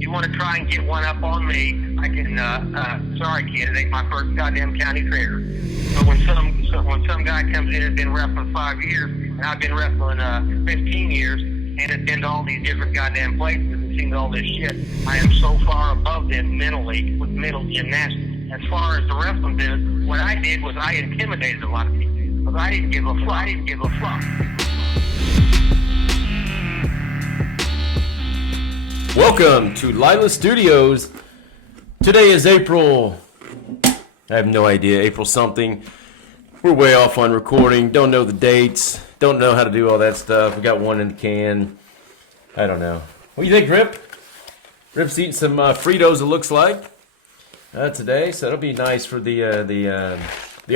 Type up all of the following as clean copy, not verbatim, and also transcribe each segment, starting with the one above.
You want to try and get one up on me, I can, sorry kid, it ain't my first goddamn county fair. But when some guy comes in and been wrestling 5 years, and I've been wrestling 15 years, and have been to all these different goddamn places and seen all this shit, I am so far above them mentally with mental gymnastics. As far as the wrestling business, what I did was I intimidated a lot of people. Because I didn't give a fuck. Welcome to Lila Studios. Today is April, I have no idea, April something. We're way off on recording, don't know the dates, don't know how to do all that stuff. We got one in the can. I don't know. What do you think, Rip? Rip's eating some Fritos, it looks like, today, so that'll be nice for the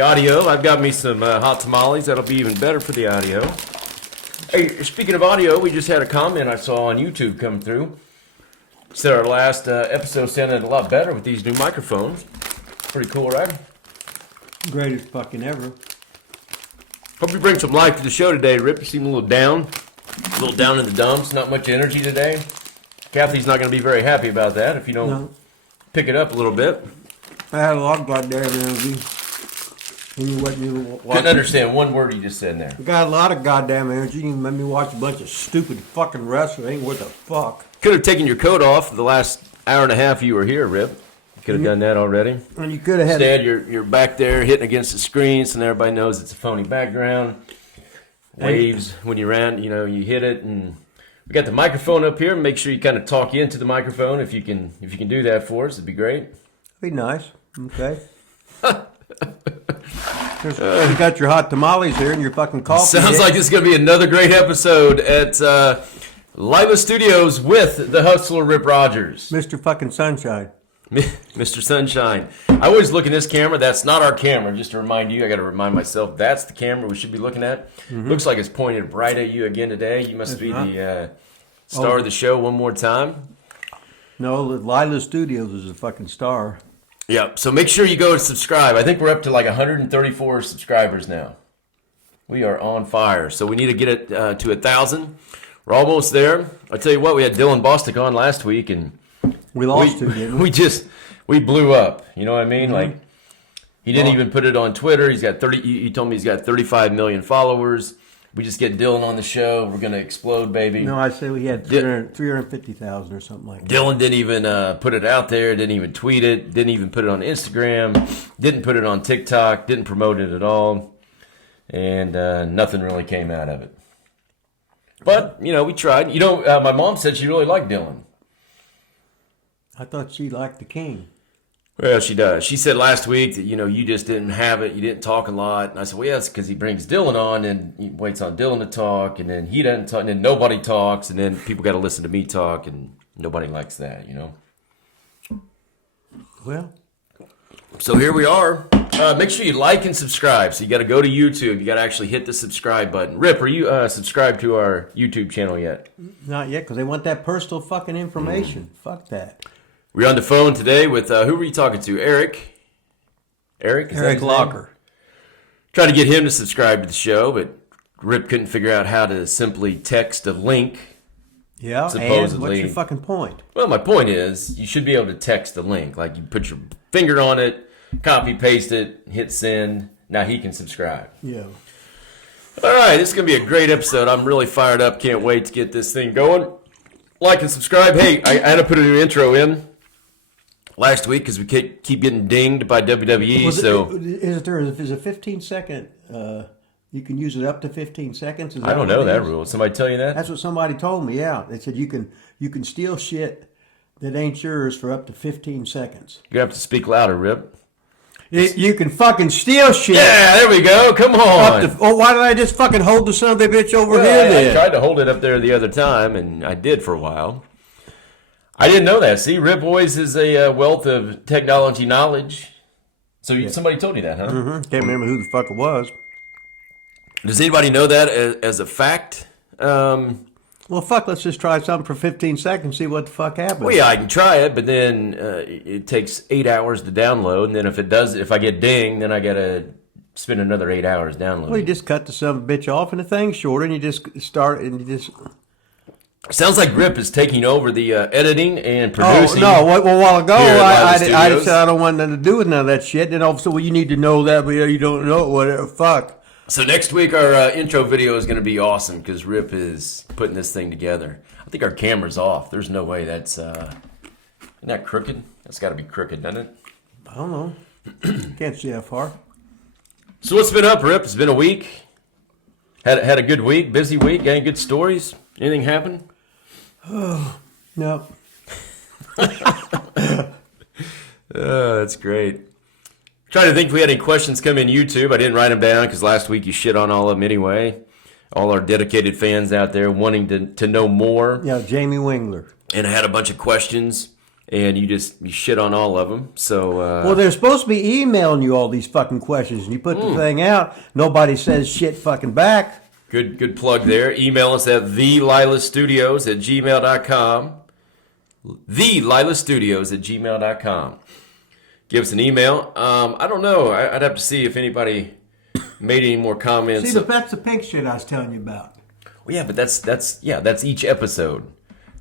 audio. I've got me some hot tamales, that'll be even better for the audio. Hey, speaking of audio, we just had a comment I saw on YouTube come through. Said our last episode sounded a lot better with these new microphones. Pretty cool, right? Greatest fucking ever. Hope you bring some life to the show today, Rip. You seem a little down in the dumps. Not much energy today. Kathy's not going to be very happy about that if you don't pick it up a little bit. I had a lot of goddamn energy. Couldn't understand one word you just said there. I got a lot of goddamn energy. You made me watch a bunch of stupid fucking wrestling. Ain't worth a fuck. Could have taken your coat off the last hour and a half you were here, Rip. You could have done that already. And you could have had. Instead, you're back there hitting against the screen, so everybody knows it's a phony background. Waves when you ran, you hit it, and we got the microphone up here. Make sure you kind of talk into the microphone if you can do that for us. It'd be great. Be nice. Okay. You got your hot tamales here and your fucking coffee. Sounds like it's going to be another great episode at Lila Studios with the hustler Rip Rogers. Mr. fucking Sunshine. Mr. Sunshine. I always look in this camera. That's not our camera. Just to remind you, I got to remind myself, that's the camera we should be looking at. Mm-hmm. Looks like it's pointed right at you again today. You must be the star of the show one more time. No, Lila Studios is a fucking star. Yep. So make sure you go and subscribe. I think we're up to like 134 subscribers now. We are on fire. So we need to get it to 1,000. We're almost there. I tell you what, we had Dylan Bostic on last week, and we lost him, didn't we? We blew up. You know what I mean? Mm-hmm. Like, he didn't even put it on Twitter. He's got he told me he's got 35 million followers. We just get Dylan on the show, we're going to explode, baby. No, I say we had 350,000 or something like that. Dylan didn't even put it out there, didn't even tweet it, didn't even put it on Instagram, didn't put it on TikTok, didn't promote it at all, and nothing really came out of it. But, we tried. My mom said she really liked Dylan. I thought she liked the king. Well, she does. She said last week that, you just didn't have it. You didn't talk a lot. And I said, well, yeah, it's because he brings Dylan on and he waits on Dylan to talk. And then he doesn't talk. And then nobody talks. And then people got to listen to me talk. And nobody likes that, Well. So here we are. Make sure you like and subscribe. So you got to go to YouTube. You got to actually hit the subscribe button. Rip, are you subscribed to our YouTube channel yet? Not yet, because they want that personal fucking information. Fuck that. We're on the phone today with, who were you talking to? Eric? Eric? Eric Locker. Tried to get him to subscribe to the show, but Rip couldn't figure out how to simply text a link. Yeah, supposedly. And what's your fucking point? Well, my point is, you should be able to text a link. Like, you put your finger on it, copy, paste it, hit send. Now he can subscribe. Yeah. All right, this is going to be a great episode. I'm really fired up. Can't wait to get this thing going. Like and subscribe. Hey, I had to put a new intro in last week because we keep getting dinged by WWE. Is a 15-second, you can use it up to 15 seconds? I don't know that rule. Somebody tell you that? That's what somebody told me, yeah. They said you can steal shit that ain't yours for up to 15 seconds. You have to speak louder, Rip. You can fucking steal shit. Yeah, there we go. Come on. Why did I just fucking hold the son of a bitch over here then? I tried to hold it up there the other time, and I did for a while. I didn't know that. See, Rip always is a wealth of technology knowledge. So somebody told you that, huh? Mm-hmm. Can't remember who the fuck it was. Does anybody know that as a fact? Well, fuck, let's just try something for 15 seconds, see what the fuck happens. Well, yeah, I can try it, but then it takes 8 hours to download, and then if I get dinged, then I got to spend another 8 hours downloading. Well, you just cut the son of a bitch off, and the thing's shorter, and you just start, and you just... Sounds like Rip is taking over the editing and producing. Oh, no. A while ago, here at I Lila said I don't want nothing to do with none of that shit. Then all of a sudden, well, you need to know that, but you don't know it. Whatever. Fuck. So next week, our intro video is going to be awesome because Rip is putting this thing together. I think our camera's off. There's no way that's... isn't that crooked? That's got to be crooked, doesn't it? I don't know. Can't see that far. So what's been up, Rip? It's been a week. Had a good week, busy week. Any good stories? Anything happen? No. That's great. Trying to think if we had any questions come in YouTube. I didn't write them down because last week you shit on all of them anyway. All our dedicated fans out there wanting to know more. Yeah, Jamie Wingler. And I had a bunch of questions, and you shit on all of them. So Well, they're supposed to be emailing you all these fucking questions, and you put the thing out. Nobody says shit fucking back. Good plug there. Email us at thelilastudios@gmail.com. Thelilastudios@gmail.com. Give us an email. I don't know. I'd have to see if anybody made any more comments. See, but that's the pink shit I was telling you about. Well, yeah, but that's each episode.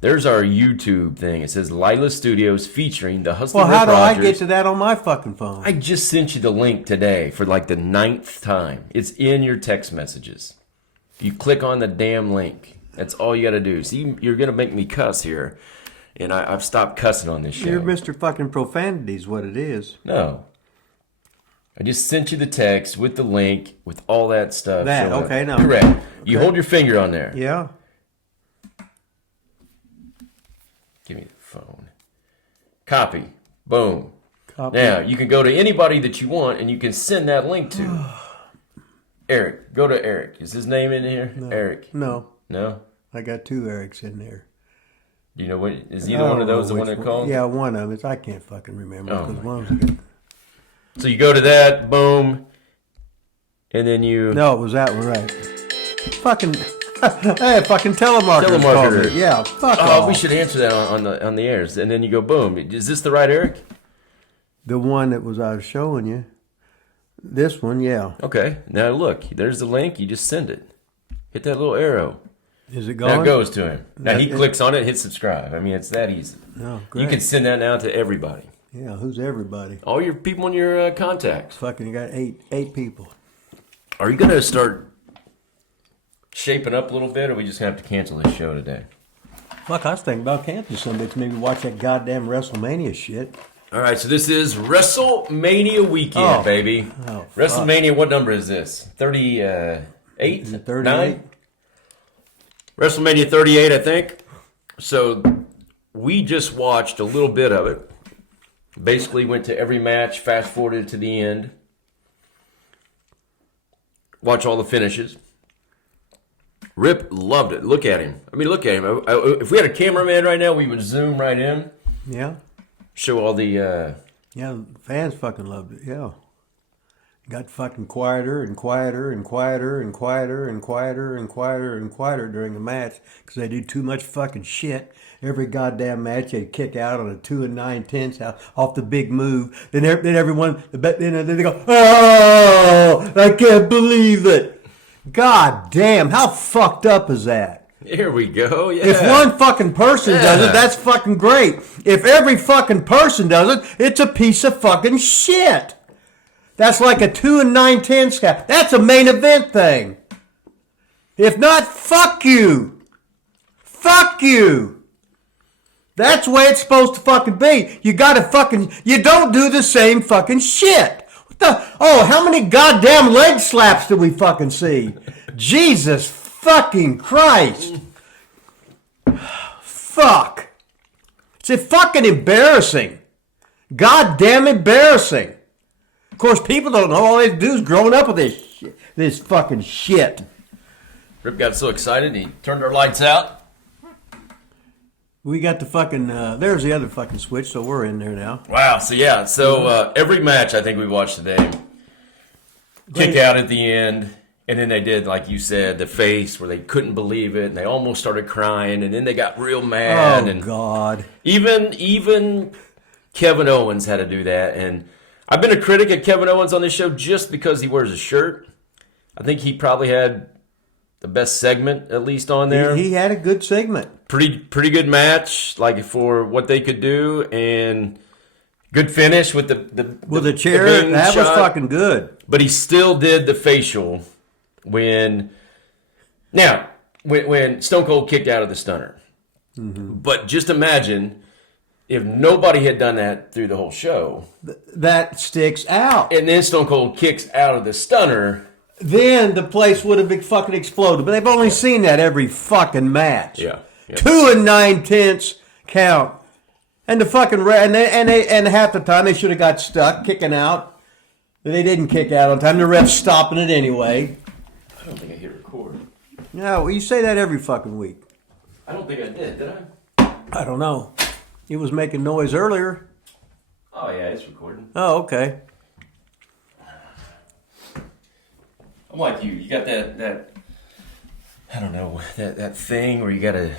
There's our YouTube thing. It says Lila Studios featuring the Hustler. Well, how do Rogers. I get to that on my fucking phone? I just sent you the link today for like the 9th time. It's in your text messages. You click on the damn link. That's all you got to do. See, you're going to make me cuss here. And I've stopped cussing on this show. You're Mr. fucking Profanity is what it is. No. I just sent you the text with the link, with all that stuff. Okay, no. Correct. Okay. You hold your finger on there. Yeah. Give me the phone. Copy. Boom. Copy. Now, you can go to anybody that you want, and you can send that link to. Eric. Go to Eric. Is his name in here? No. Eric. No. No? I got 2 Erics in there. Do you know what? Is either one of those the one that called? Yeah, one of them. I can't fucking remember. Oh, Because my one was So you go to that, boom, and then you... No, it was that one, right. Fucking... Hey, fucking telemarketer. Telemarketer. Yeah, fuck Oh, off. we should answer that on the airs. And then you go, boom. Is this the right Eric? The one that I was showing you. This one, yeah. Okay. Now look, there's the link. You just send it. Hit that little arrow. Is it Now going? it goes to him. Now he It- clicks on it, hit subscribe. I mean, it's that easy. Oh, great. You can send that now to everybody. Yeah, who's everybody? All your people in your contacts. Fucking, you got eight people. Are you going to start shaping up a little bit, or are we just going to have to cancel this show today? Fuck, I was thinking about canceling some bits. Maybe watch that goddamn WrestleMania shit. All right, so this is WrestleMania weekend, Oh. baby. Oh, WrestleMania, what number is this? 38? Is it 38? 9? WrestleMania 38, I think. So we just watched a little bit of it. Basically went to every match, fast forwarded to the end. Watch all the finishes. Rip loved it. Look at him. I mean, look at him. If we had a cameraman right now, we would zoom right in. Yeah. Show all the... Yeah, fans fucking loved it, yeah. Got fucking quieter and quieter and quieter and quieter and quieter and quieter and quieter during the match because they do too much fucking shit. Every goddamn match they kick out on a 2 9/10 off the big move. Then everyone, then they go, oh, I can't believe it. God damn, how fucked up is that? Here we go. Yeah. If one fucking person does it, that's fucking great. If every fucking person does it, it's a piece of fucking shit. That's like a 2 9/10 cap. That's a main event thing. If not, fuck you. Fuck you. That's the way it's supposed to fucking be. You don't do the same fucking shit. How many goddamn leg slaps did we fucking see? Jesus fucking Christ. Fuck. It's fucking embarrassing. Goddamn embarrassing. Of course, people don't know. All they do is growing up with this fucking shit. Rip got so excited, he turned our lights out. We got the fucking, there's the other fucking switch, so we're in there now. Wow. So, yeah. So, every match I think we watched today, kick out at the end. And then they did, like you said, the face where they couldn't believe it. And they almost started crying. And then they got real mad. Oh, and God. Even Kevin Owens had to do that. And I've been a critic of Kevin Owens on this show just because he wears a shirt. I think he probably had the best segment at least on there. He had a good segment. Pretty good match, like for what they could do, and good finish with the chair. That was fucking good. But he still did the facial when Stone Cold kicked out of the stunner. Mm-hmm. But just imagine if nobody had done that through the whole show. That sticks out. And then Stone Cold kicks out of the stunner. Then the place would have been fucking exploded. But they've only seen that every fucking match. Yeah. 2 9/10 count. And the fucking and half the time they should have got stuck kicking out. They didn't kick out on time. The ref's stopping it anyway. I don't think I hit record. No, you say that every fucking week. I don't think I did I? I don't know. It was making noise earlier. Oh yeah, it's recording. Oh, okay. I'm like you. You got that I don't know, that thing where you gotta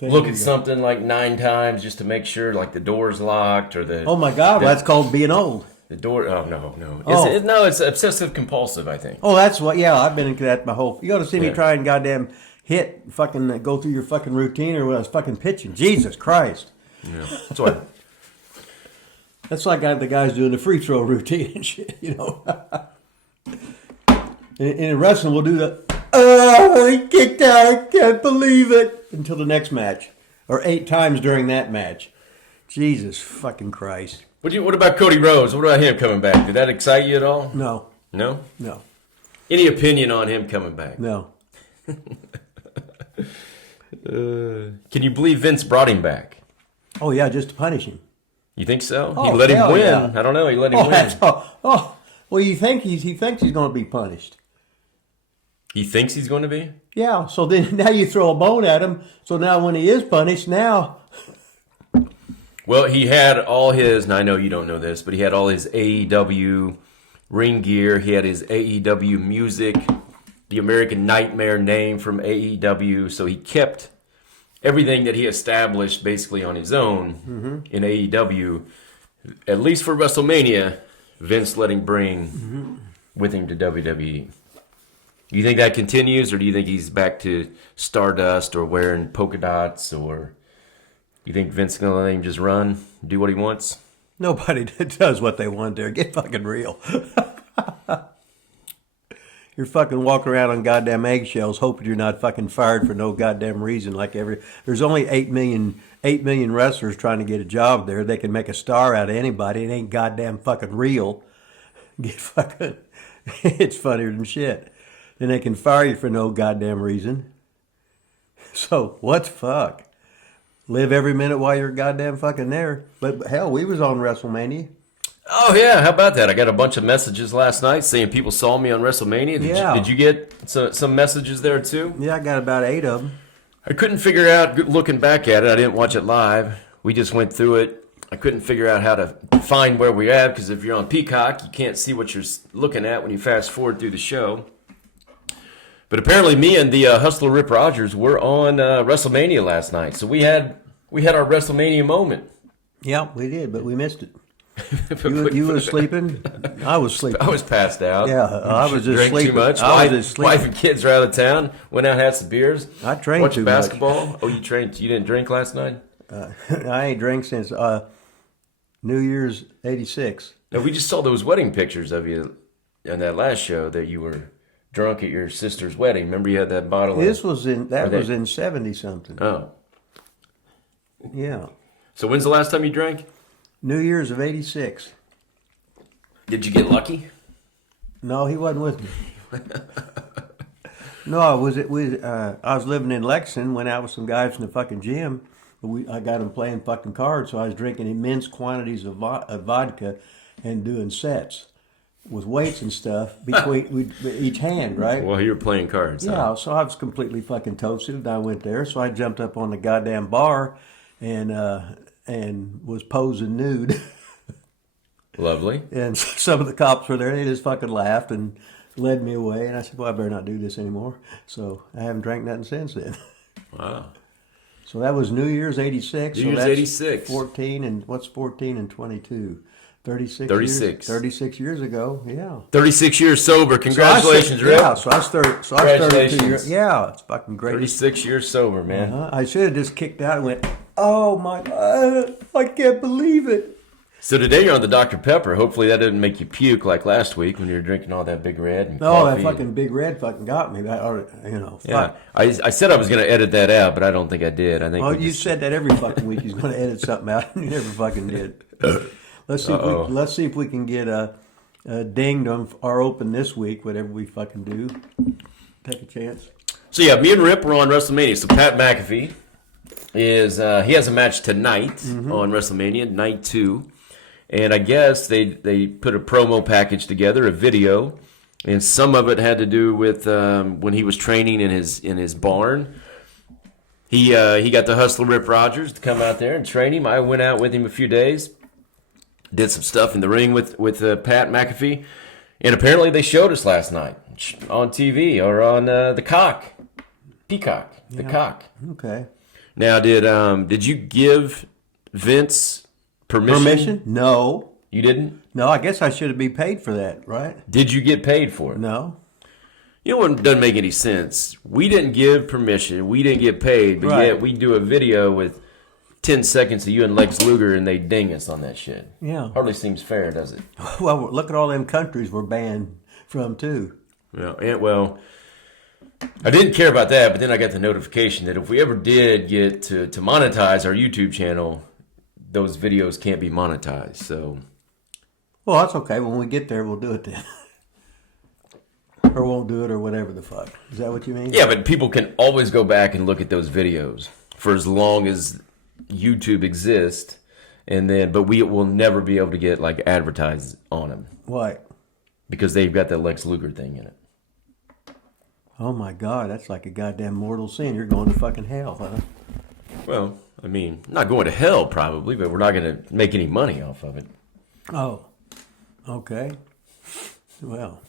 look at something like 9 times just to make sure like the door's locked or the... Oh my God, that's called being old. The door... Oh, no. Oh. It's obsessive compulsive, I think. Oh, that's what... Yeah, I've been into that my whole... You ought to see me try and goddamn go through your fucking routine or when I was fucking pitching. Jesus Christ. Yeah. That's what... That's like the guys doing the free throw routine and shit, you know. in wrestling, we'll do the... Oh, he kicked out. I can't believe it. Until the next match. Or 8 times during that match. Jesus fucking Christ. What about Cody Rhodes? What about him coming back? Did that excite you at all? No. No? No. Any opinion on him coming back? No. Can you believe Vince brought him back? Oh, yeah, just to punish him. You think so? Oh, he let him win. Yeah. I don't know. He let him win. Well, he thinks he's going to be punished. He thinks he's going to be? Yeah, so then now you throw a bone at him. So now when he is punished, now... Well, he had all his, and I know you don't know this, but he had all his AEW ring gear. He had his AEW music, the American Nightmare name from AEW. So he kept everything that he established basically on his own in AEW. At least for WrestleMania, Vince let him bring with him to WWE. Do you think that continues, or do you think he's back to Stardust or wearing polka dots, or you think Vince is going to let him just run, do what he wants? Nobody does what they want there. Get fucking real. You're fucking walking around on goddamn eggshells hoping you're not fucking fired for no goddamn reason. There's only 8 million wrestlers trying to get a job there. They can make a star out of anybody. It ain't goddamn fucking real. It's funnier than shit. Then they can fire you for no goddamn reason. So, what the fuck? Live every minute while you're goddamn fucking there. But hell, we was on WrestleMania. Oh, yeah. How about that? I got a bunch of messages last night saying people saw me on WrestleMania. Did you get some messages there, too? Yeah, I got about 8 of them. I couldn't figure out, looking back at it, I didn't watch it live. We just went through it. I couldn't figure out how to find where we're at, because if you're on Peacock, you can't see what you're looking at when you fast forward through the show. But apparently me and the Hustler Rip Rogers were on WrestleMania last night. So we had our WrestleMania moment. Yeah, we did, but we missed it. You were sleeping? I was sleeping. I was passed out. Yeah, I was just Drank sleeping. too much. I was just sleeping. Wife and kids were out of town. Went out, had some beers. I trained watched too basketball. much. Oh, you trained? You didn't drink last night? I ain't drank since New Year's '86. No, we just saw those wedding pictures of you on that last show that you were drunk at your sister's wedding. Remember you had that bottle? This was in 70 something. Oh, yeah. So when's the last time you drank? New Year's of '86. Did you get lucky? No, he wasn't with me. No, I was living in Lexington. Went out with some guys from the fucking gym. I got them playing fucking cards, so I was drinking immense quantities of vodka and doing sets with weights and stuff between each hand, right? Well, you were playing cards. Yeah, huh? so I was completely fucking toasted. I went there, so I jumped up on the goddamn bar and was posing nude. Lovely. And some of the cops were there. They just fucking laughed and led me away. And I said, well, I better not do this anymore. So I haven't drank nothing since then. Wow. So that was New Year's '86. New Year's '86. 14 and what's 14 and 22? 36. 36. 36 years ago, yeah. 36 years sober. Congratulations, Rick. Yeah, so I was 32 years. Yeah, it's fucking great. 36 years sober, man. I should have just kicked out and went, oh my God, I can't believe it. So today you're on the Dr. Pepper. Hopefully that didn't make you puke like last week when you were drinking all that Big Red. And No, coffee. that fucking Big Red fucking got me. That, Yeah, fuck. I said I was going to edit that out, but I don't think I did. I think. Oh, you said that every fucking week. He's going to edit something out, and you never fucking did. Let's see if we can get a dinged on our open this week. Whatever we fucking do, take a chance. So yeah, me and Rip were on WrestleMania. So Pat McAfee is he has a match tonight on WrestleMania Night 2, and I guess they put a promo package together, a video, and some of it had to do with when he was training in his barn. He got the Hustler Rip Rogers to come out there and train him. I went out with him a few days, did some stuff in the ring with Pat McAfee, and apparently they showed us last night on TV or on the Peacock. Okay. Now, did you give Vince permission? Permission? No. You didn't? No, I guess I should be paid for that, right? Did you get paid for it? No. You know what doesn't make any sense? We didn't give permission. We didn't get paid, but yet we do a video with 10 seconds of you and Lex Luger, and they ding us on that shit. Yeah. Hardly seems fair, does it? Well, look at all them countries we're banned from, too. Well, I didn't care about that, but then I got the notification that if we ever did get to monetize our YouTube channel, those videos can't be monetized. So, Well, that's okay. When we get there, we'll do it then. Or won't do it, or whatever the fuck. Is that what you mean? yeah, but people can always go back and look at those videos for as long as YouTube exists, but we will never be able to get like advertised on them. Why? Because they've got that Lex Luger thing in it. Oh my God, that's like a goddamn mortal sin. You're going to fucking hell, huh? Well, I mean, not going to hell probably, but we're not going to make any money off of it. Oh, okay. Well,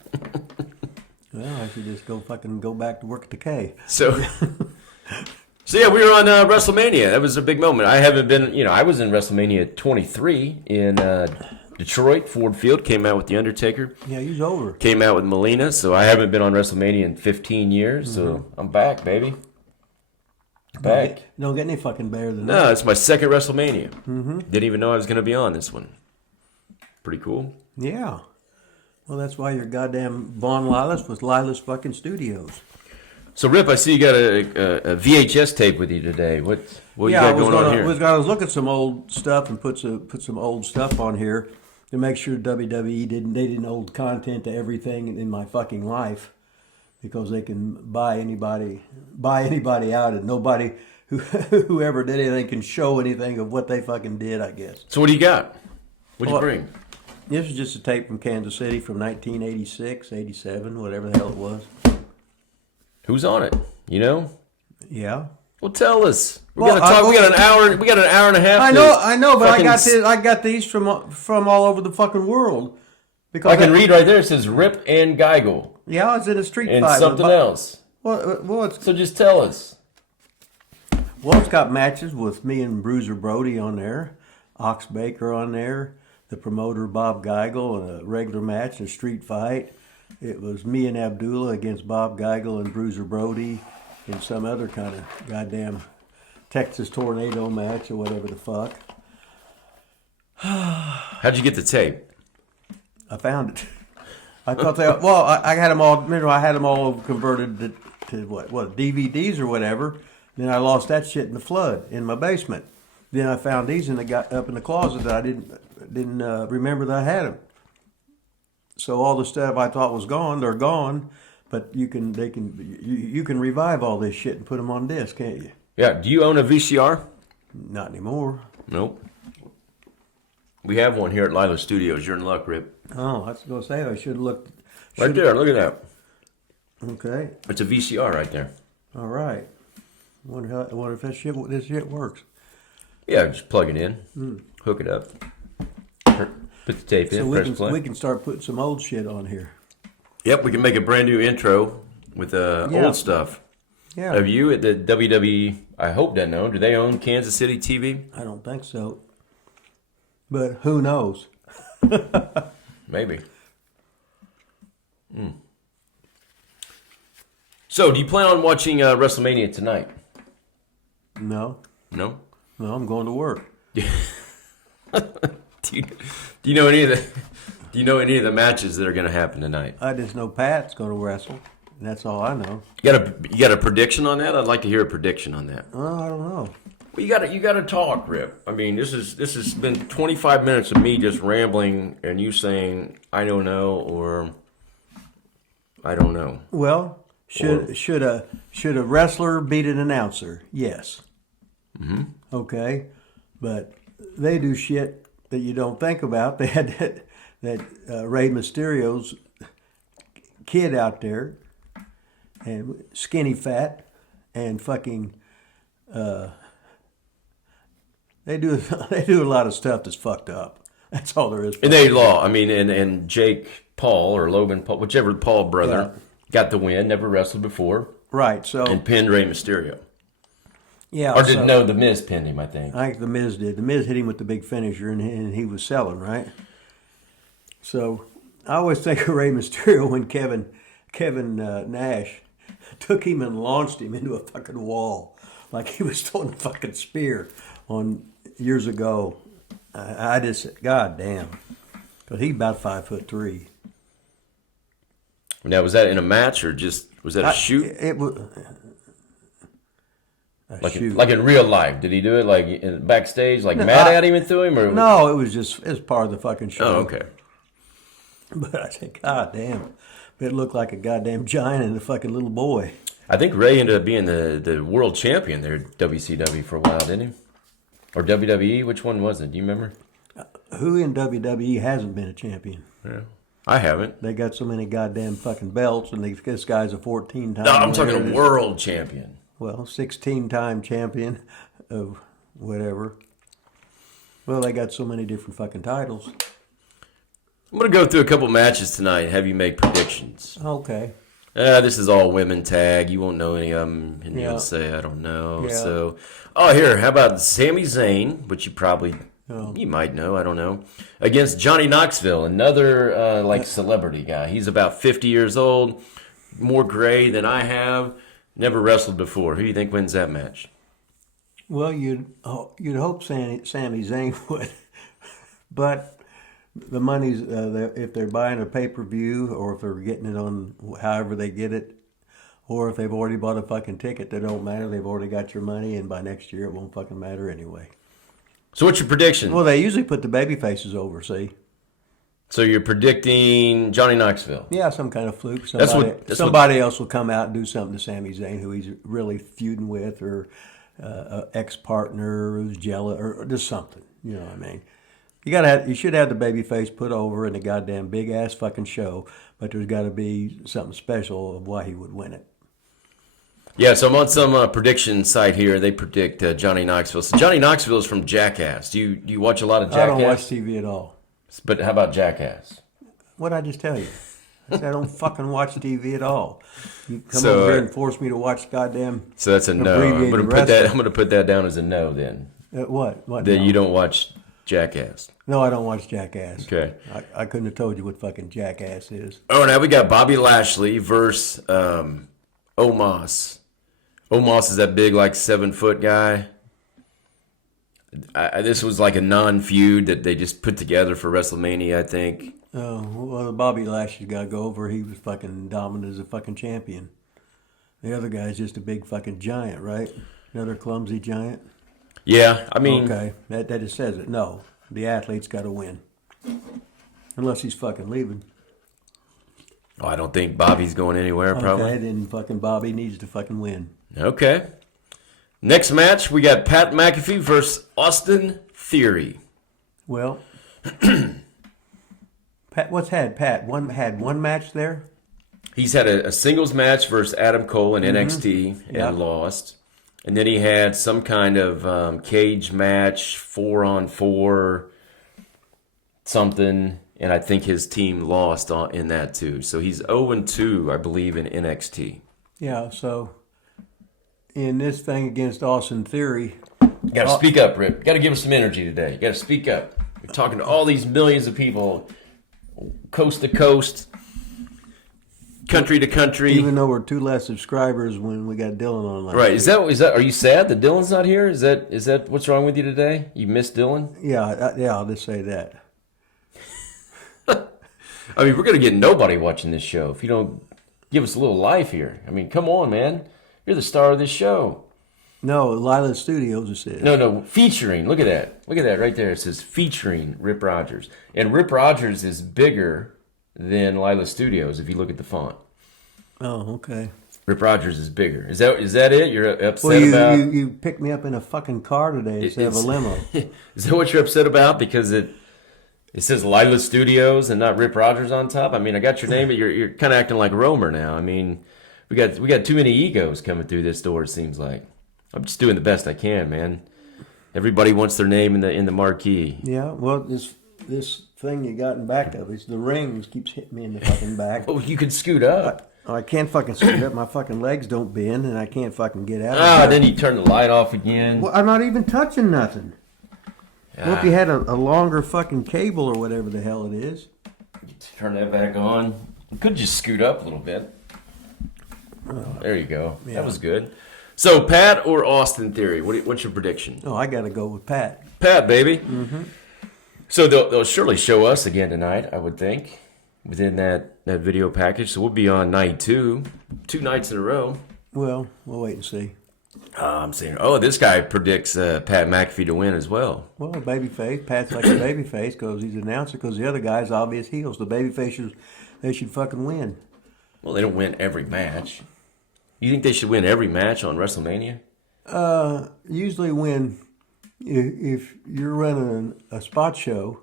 I should just go back to work at the K. So yeah, we were on WrestleMania. That was a big moment. I haven't been, I was in WrestleMania 23 in Detroit. Ford Field came out with The Undertaker. Yeah, he's over. Came out with Melina. So I haven't been on WrestleMania in 15 years. So I'm back, baby. Back. Don't get any fucking better than that. No, it's my second WrestleMania. Didn't even know I was going to be on this one. Pretty cool. Yeah. Well, that's why you're goddamn Von Lilas with Lilas fucking Studios. So, Rip, I see you got a VHS tape with you today. What you got going on here? I was looking at some old stuff and put some old stuff on here to make sure WWE didn't old content to everything in my fucking life, because they can buy anybody out, and nobody whoever did anything can show anything of what they fucking did, I guess. So what do you got? What'd you bring? This is just a tape from Kansas City from 1986, 87, whatever the hell it was. Who's on it? You know? Yeah. Well, tell us. We Well, got an hour. We got an hour and a half. I know, but I got these from all over the fucking world. Because I can read right there. It says Rip and Geigel Yeah, it's in a street and fight. something else. So just tell us. Well, it's got matches with me and Bruiser Brody on there, Ox Baker on there, the promoter Bob Geigel, and a regular match, a street fight. It was me and Abdullah against Bob Geigel and Bruiser Brody in some other kind of goddamn Texas tornado match or whatever the fuck. How'd you get the tape? I found it. I thought I had them all. Remember, I had them all converted to what DVDs or whatever. Then I lost that shit in the flood in my basement. Then I found these up in the closet that I didn't remember that I had them. So all the stuff I thought was gone, they're gone. But you can revive all this shit and put them on disc, can't you? Yeah. Do you own a VCR? Not anymore. Nope. We have one here at Lila Studios. You're in luck, Rip. Oh, I was going to say I should have looked. Right there. Look at that. Okay. It's a VCR right there. All right. I wonder if this shit works. Yeah, just plug it in, hook it up, put the tape in, press play. We can start putting some old shit on here. Yep, we can make a brand new intro with old stuff. Yeah. Have you at the WWE, I hope doesn't own, do they own Kansas City TV? I don't think so. But who knows? Maybe. So, do you plan on watching WrestleMania tonight? No. No? No, I'm going to work. do you know any of the matches that are going to happen tonight? I just know Pat's going to wrestle. That's all I know. You got a prediction on that? I'd like to hear a prediction on that. Oh, I don't know. Well, you got to talk, Rip. I mean, this has been 25 minutes of me just rambling and you saying I don't know or I don't know. Well, should a wrestler beat an announcer? Yes. Mm-hmm. Okay, but they do shit that you don't think about. They had that Rey Mysterio's kid out there, and skinny fat, and fucking. They do a lot of stuff that's fucked up. That's all there is. And they lost. I mean, and Jake Paul or Logan Paul, whichever Paul brother, got the win. Never wrestled before. Right. So and pinned Rey Mysterio. Yeah. Or didn't know the Miz pinned him. I think the Miz did. The Miz hit him with the big finisher, and he was selling, right. So I always think of Rey Mysterio when Kevin Nash took him and launched him into a fucking wall like he was throwing a fucking spear on years ago. I just said, God damn, because he's about 5'3". Now, was that in a match or just was that a shoot? It was shoot. Like in real life. Did he do it like backstage, like mad at him and threw him? Or no, it was part of the fucking show. Oh, okay. But I said, God damn, it looked like a goddamn giant and a fucking little boy. I think Ray ended up being the world champion there at WCW for a while, didn't he? Or WWE? Which one was it? Do you remember? Who in WWE hasn't been a champion? Yeah. I haven't. They got so many goddamn fucking belts, and this guy's a 14-time. No, I'm talking a world champion. Well, 16-time champion of whatever. Well, they got so many different fucking titles. I'm going to go through a couple matches tonight and have you make predictions. Okay. This is all women tag. You won't know any of them, and you'll say, I don't know. Yeah. So, here, how about Sami Zayn, which you might know, I don't know, against Johnny Knoxville, another celebrity guy. He's about 50 years old, more gray than I have, never wrestled before. Who do you think wins that match? Well, you'd hope Sami Zayn would, but the money's if they're buying a pay-per-view or if they're getting it on however they get it, or if they've already bought a fucking ticket, that don't matter. They've already got your money, and by next year it won't fucking matter anyway. So what's your prediction? Well, they usually put the baby faces over, see? So you're predicting Johnny Knoxville? Yeah, some kind of fluke. Somebody else will come out and do something to Sami Zayn who he's really feuding with, or an ex-partner who's jealous, or just something. You know what I mean? You should have the baby face put over in a goddamn big ass fucking show, but there's got to be something special of why he would win it. Yeah, so I'm on some prediction site here. They predict Johnny Knoxville. So Johnny Knoxville is from Jackass. Do you watch a lot of Jackass? I don't watch TV at all. But how about Jackass? What'd I just tell you? I said I don't fucking watch TV at all. You come over here and force me to watch goddamn. So that's a no. I'm gonna put that down as a no then. What? That you don't watch Jackass. No, I don't watch Jackass. Okay. I couldn't have told you what fucking Jackass is. Oh, now we got Bobby Lashley versus Omos. Omos is that big, 7-foot guy. This was like a non-feud that they just put together for WrestleMania, I think. Oh, well, Bobby Lashley's got to go over. He was fucking dominant as a fucking champion. The other guy's just a big fucking giant, right? Another clumsy giant. Yeah, I mean... Okay, that just says it. No, the athlete's got to win. Unless he's fucking leaving. Oh, I don't think Bobby's going anywhere, probably. Okay, then fucking Bobby needs to fucking win. Okay. Next match, we got Pat McAfee versus Austin Theory. Well, Pat, Pat? Had one match there? He's had a singles match versus Adam Cole in NXT and lost. And then he had some kind of cage match, 4-on-4, something. And I think his team lost in that too. So he's 0-2, I believe, in NXT. Yeah, so in this thing against Austin Theory... You got to speak up, Rip. You got to give us some energy today. You got to speak up. You're talking to all these millions of people, coast to coast, country to country. Even though we're 2 less subscribers when we got Dylan on last Right? week. Is that? Are you sad that Dylan's not here? Is that what's wrong with you today? You missed Dylan? Yeah, I'll just say that. I mean, we're gonna get nobody watching this show if you don't give us a little life here. I mean, come on, man. You're the star of this show. No, Lila Studios, it says. No, featuring. Look at that. Look at that right there. It says featuring Rip Rogers. And Rip Rogers is bigger than Lila Studios if you look at the font. Oh, okay. Rip Rogers is bigger. Is that it? You're upset Well, about? you picked me up in a fucking car today instead of a limo. Is that what you're upset about? Because it says Lila Studios and not Rip Rogers on top? I mean, I got your name, but you're kind of acting like Romer now. I mean, we got too many egos coming through this door, it seems like. I'm just doing the best I can, man. Everybody wants their name in the marquee. Yeah, well, this thing you got in back of it, the rings keeps hitting me in the fucking back. Oh, you could scoot up. I can't fucking scoot up. My fucking legs don't bend, and I can't fucking get out. Then you turn the light off again. Well, I'm not even touching nothing. Well, if you had a longer fucking cable or whatever the hell it is. Turn that back on. You could just scoot up a little bit. There you go. Yeah. That was good. So, Pat or Austin Theory? What's your prediction? Oh, I got to go with Pat. Pat, baby. Mm-hmm. So they'll surely show us again tonight, I would think, within that video package. So we'll be on night 2 nights in a row. Well, we'll wait and see. I'm saying, this guy predicts Pat McAfee to win as well. Well, babyface. Pat's like a babyface because he's an announcer. Because the other guy's obvious heels. The babyface, they should fucking win. Well, they don't win every match. You think they should win every match on WrestleMania? Usually when if you're running a spot show,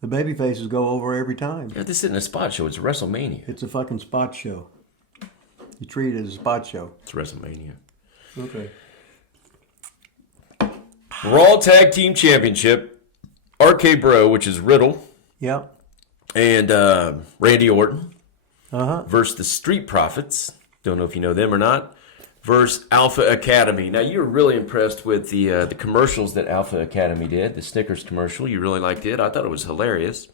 the babyfaces go over every time. Yeah, this isn't a spot show. It's WrestleMania. It's a fucking spot show. You treat it as a spot show. It's WrestleMania. Okay. Raw Tag Team Championship. RK Bro, which is Riddle. Yeah. And Randy Orton. Uh-huh. Versus the Street Profits. Don't know if you know them or not. Versus Alpha Academy. Now, you were really impressed with the commercials that Alpha Academy did. The Snickers commercial. You really liked it. I thought it was hilarious.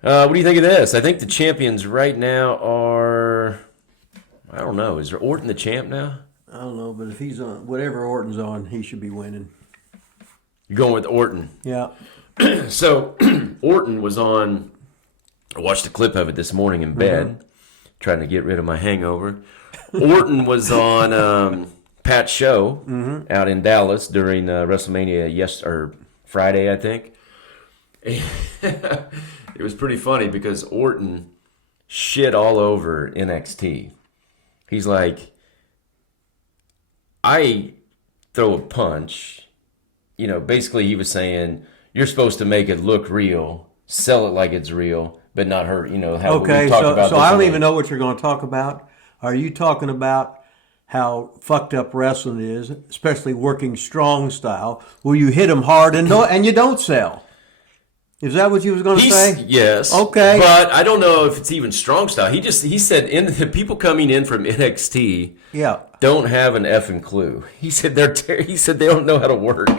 What do you think of this? I think the champions right now are... I don't know. Is there Orton the champ now? I don't know, but if he's on, whatever Orton's on, he should be winning. You're going with Orton. Yeah. So, Orton was on... I watched a clip of it this morning in bed, trying to get rid of my hangover. Orton was on Pat's show out in Dallas during WrestleMania Friday, I think. It was pretty funny because Orton shit all over NXT. He's like, I throw a punch. You know, basically he was saying, you're supposed to make it look real, sell it like it's real, but not hurt, you know, how we talked about. So I don't even know what you're going to talk about. Are you talking about how fucked up wrestling is, especially working strong style, where you hit them hard and you don't sell? Is that what you was going to say? Yes. Okay. But I don't know if it's even strong style. He said the people coming in from NXT don't have an effing clue. He said they don't know how to work.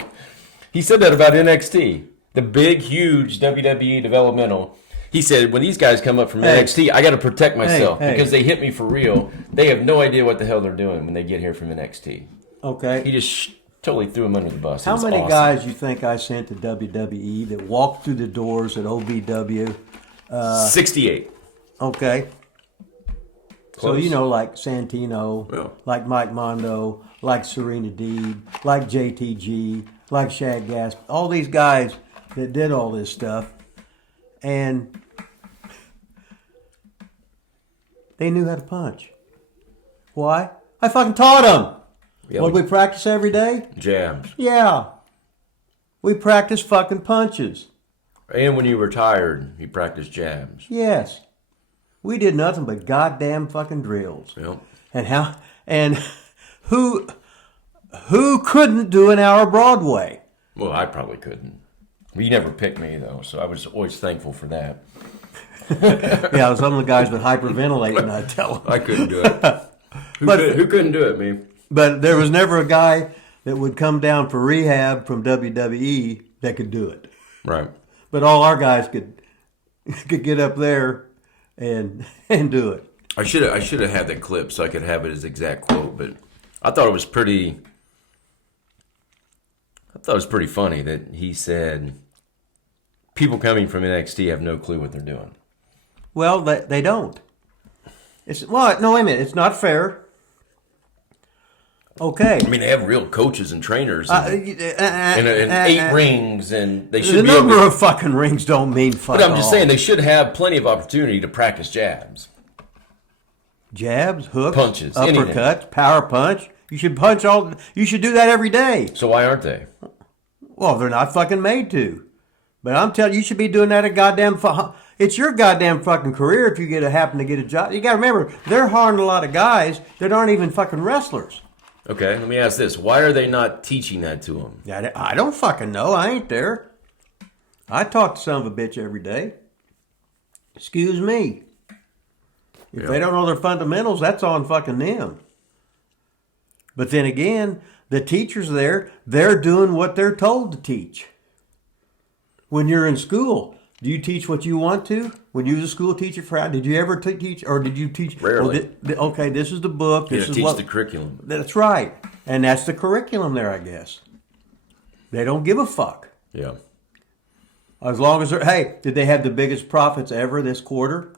He said that about NXT, the big, huge WWE developmental. He said, when these guys come up from NXT, I got to protect myself because they hit me for real. They have no idea what the hell they're doing when they get here from NXT. Okay. He just totally threw him under the bus. How many guys you think I sent to WWE that walked through the doors at OVW? 68. Okay. Close. So, you know, like Santino, like Mike Mondo, like Serena Deeb, like JTG, like Shad Gasp, all these guys that did all this stuff. And they knew how to punch. Why? I fucking taught them. Yeah, What, we practice every day? Jabs. Yeah. We practice fucking punches. And when you were tired, you practiced jabs. Yes. We did nothing but goddamn fucking drills. Yep. And who couldn't do an hour Broadway? Well, I probably couldn't. You never picked me, though, so I was always thankful for that. Yeah, some of the guys would hyperventilate and I'd tell them. I couldn't do it. Who couldn't do it, me? But there was never a guy that would come down for rehab from WWE that could do it. Right. But all our guys could get up there and do it. I should have had the clip so I could have it as exact quote, but I thought it was pretty funny that he said people coming from NXT have no clue what they're doing. Well, they don't. No, wait a minute. It's not fair. Okay. I mean, they have real coaches and trainers and 8 rings, and they should the be number able of fucking rings don't mean fuck But I'm just all. saying they should have plenty of opportunity to practice jabs. Jabs, hooks, Punches, uppercuts, anything. power punch. You should punch all. You should do that every day. So why aren't they? Well, they're not fucking made to. But I'm telling you, you should be doing that at goddamn. It's your goddamn fucking career if you happen to get a job. You got to remember, they're hiring a lot of guys that aren't even fucking wrestlers. Okay, let me ask this: why are they not teaching that to them? Yeah, I don't fucking know. I ain't there. I talk to son of a bitch every day. Excuse me. If they don't know their fundamentals, that's on fucking them. But then again, the teachers there, they're doing what they're told to teach. When you're in school, do you teach what you want to? When you was a school teacher, did you ever teach, or did you teach? Rarely. Okay, this is the book. You This is teach what the curriculum. That's right, and that's the curriculum there, I guess. They don't give a fuck. Yeah. As long as they're, hey, did they have the biggest profits ever this quarter?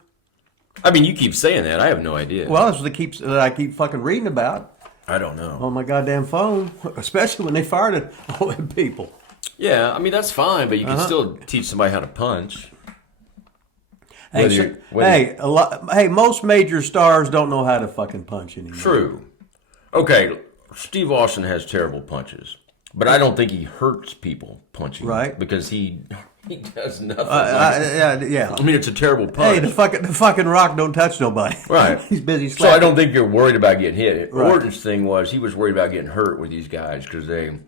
I mean, you keep saying that. I have no idea. Well, that's what I keep fucking reading about I don't know. on my goddamn phone, especially when they fired all them people. Yeah, I mean, that's fine, but you can still teach somebody how to punch. Hey, most major stars don't know how to fucking punch anymore. True. Okay, Steve Austin has terrible punches, but I don't think he hurts people punching. Right. Because he does nothing. Yeah. I mean, it's a terrible punch. Hey, the fucking Rock don't touch nobody. Right. He's busy So slapping. I don't think you're worried about getting hit. Right. Orton's thing was he was worried about getting hurt with these guys because they...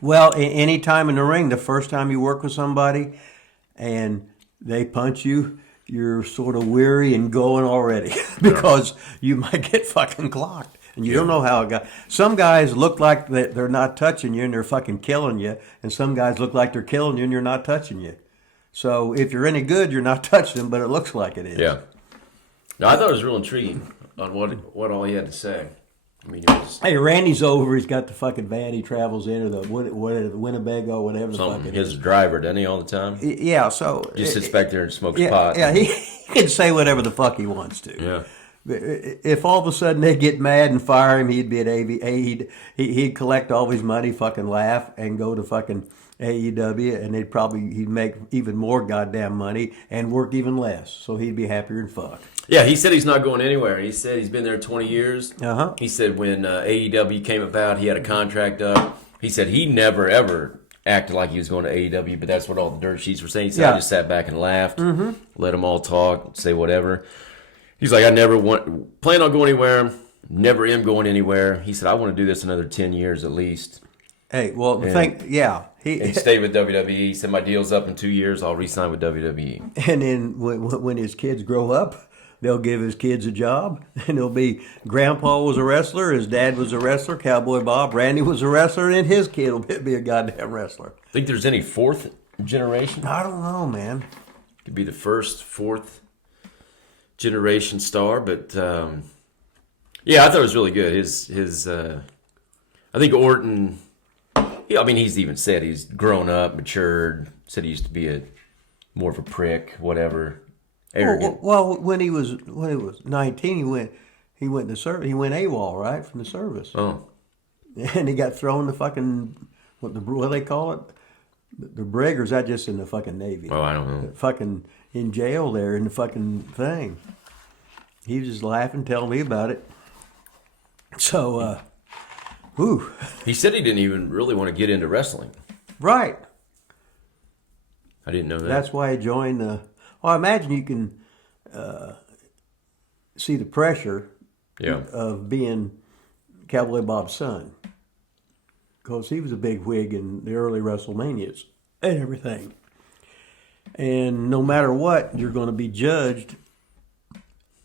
Well, any time in the ring, the first time you work with somebody and they punch you, you're sort of weary and going already because you might get fucking clocked. And you don't know how a guy... Some guys look like they're not touching you and they're fucking killing you. And some guys look like they're killing you and you're not touching you. So if you're any good, you're not touching them, but it looks like it is. Yeah. No, I thought it was real intriguing on what all he had to say. I mean, it was Hey, Randy's over. He's got the fucking van he travels in, or the Winnebago, whatever the fuck something. it His is. driver, doesn't he, all the time? Yeah, so... Just sits back there and smokes yeah, pot. Yeah, he can say whatever the fuck he wants to. Yeah. If all of a sudden they get mad and fire him, he'd be at he'd collect all his money, fucking laugh, and go to fucking AEW, and he'd make even more goddamn money and work even less. So he'd be happier than fuck. Yeah, he said he's not going anywhere. He said he's been there 20 years. Uh-huh. He said when AEW came about, he had a contract up. He said he never, ever acted like he was going to AEW, but that's what all the dirt sheets were saying. He said, I just sat back and laughed, let them all talk, say whatever. He's like, I never plan on going anywhere, never am going anywhere. He said, I want to do this another 10 years at least. Hey, well, the thing, And stay with WWE. He said, my deal's up in 2 years. I'll re-sign with WWE. And then when his kids grow up, they'll give his kids a job, and it'll be Grandpa was a wrestler, his dad was a wrestler, Cowboy Bob, Randy was a wrestler, and his kid will be a goddamn wrestler. Think there's any fourth generation? I don't know, man. Could be the fourth generation star, but yeah, I thought it was really good. His I think Orton. He's even said he's grown up, matured. Said he used to be more of a prick, whatever. Arrogant. Well, when he was 19, he went to service. He went AWOL, right, from the service. Oh, And he got thrown to fucking what do they call it? The brig, or is that just in the fucking Navy? oh, I don't know. Fucking in jail there in the fucking thing. He was just laughing, telling me about it. So, whew. He said he didn't even really want to get into wrestling. Right. I didn't know that. That's why he joined the... Well, I imagine you can see the pressure of being Cowboy Bob's son. Because he was a big wig in the early WrestleManias and everything. And no matter what, you're going to be judged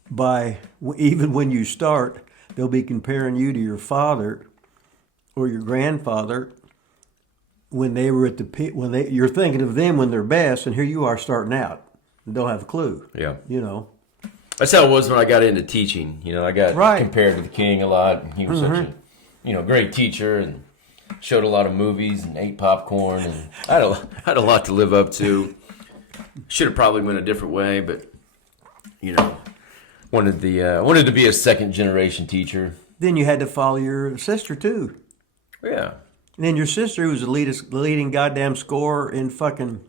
by, even when you start, they'll be comparing you to your father or your grandfather when they were at the peak, you're thinking of them when they're best, and here you are starting out and don't have a clue. Yeah. You know. That's how it was when I got into teaching. You know, I got compared to the King a lot. And he was such a, great teacher and showed a lot of movies and ate popcorn. And I had a lot to live up to. Should have probably went a different way, but, wanted to be a second generation teacher. Then you had to follow your sister too. Yeah. And then your sister, who was the leading goddamn scorer in fucking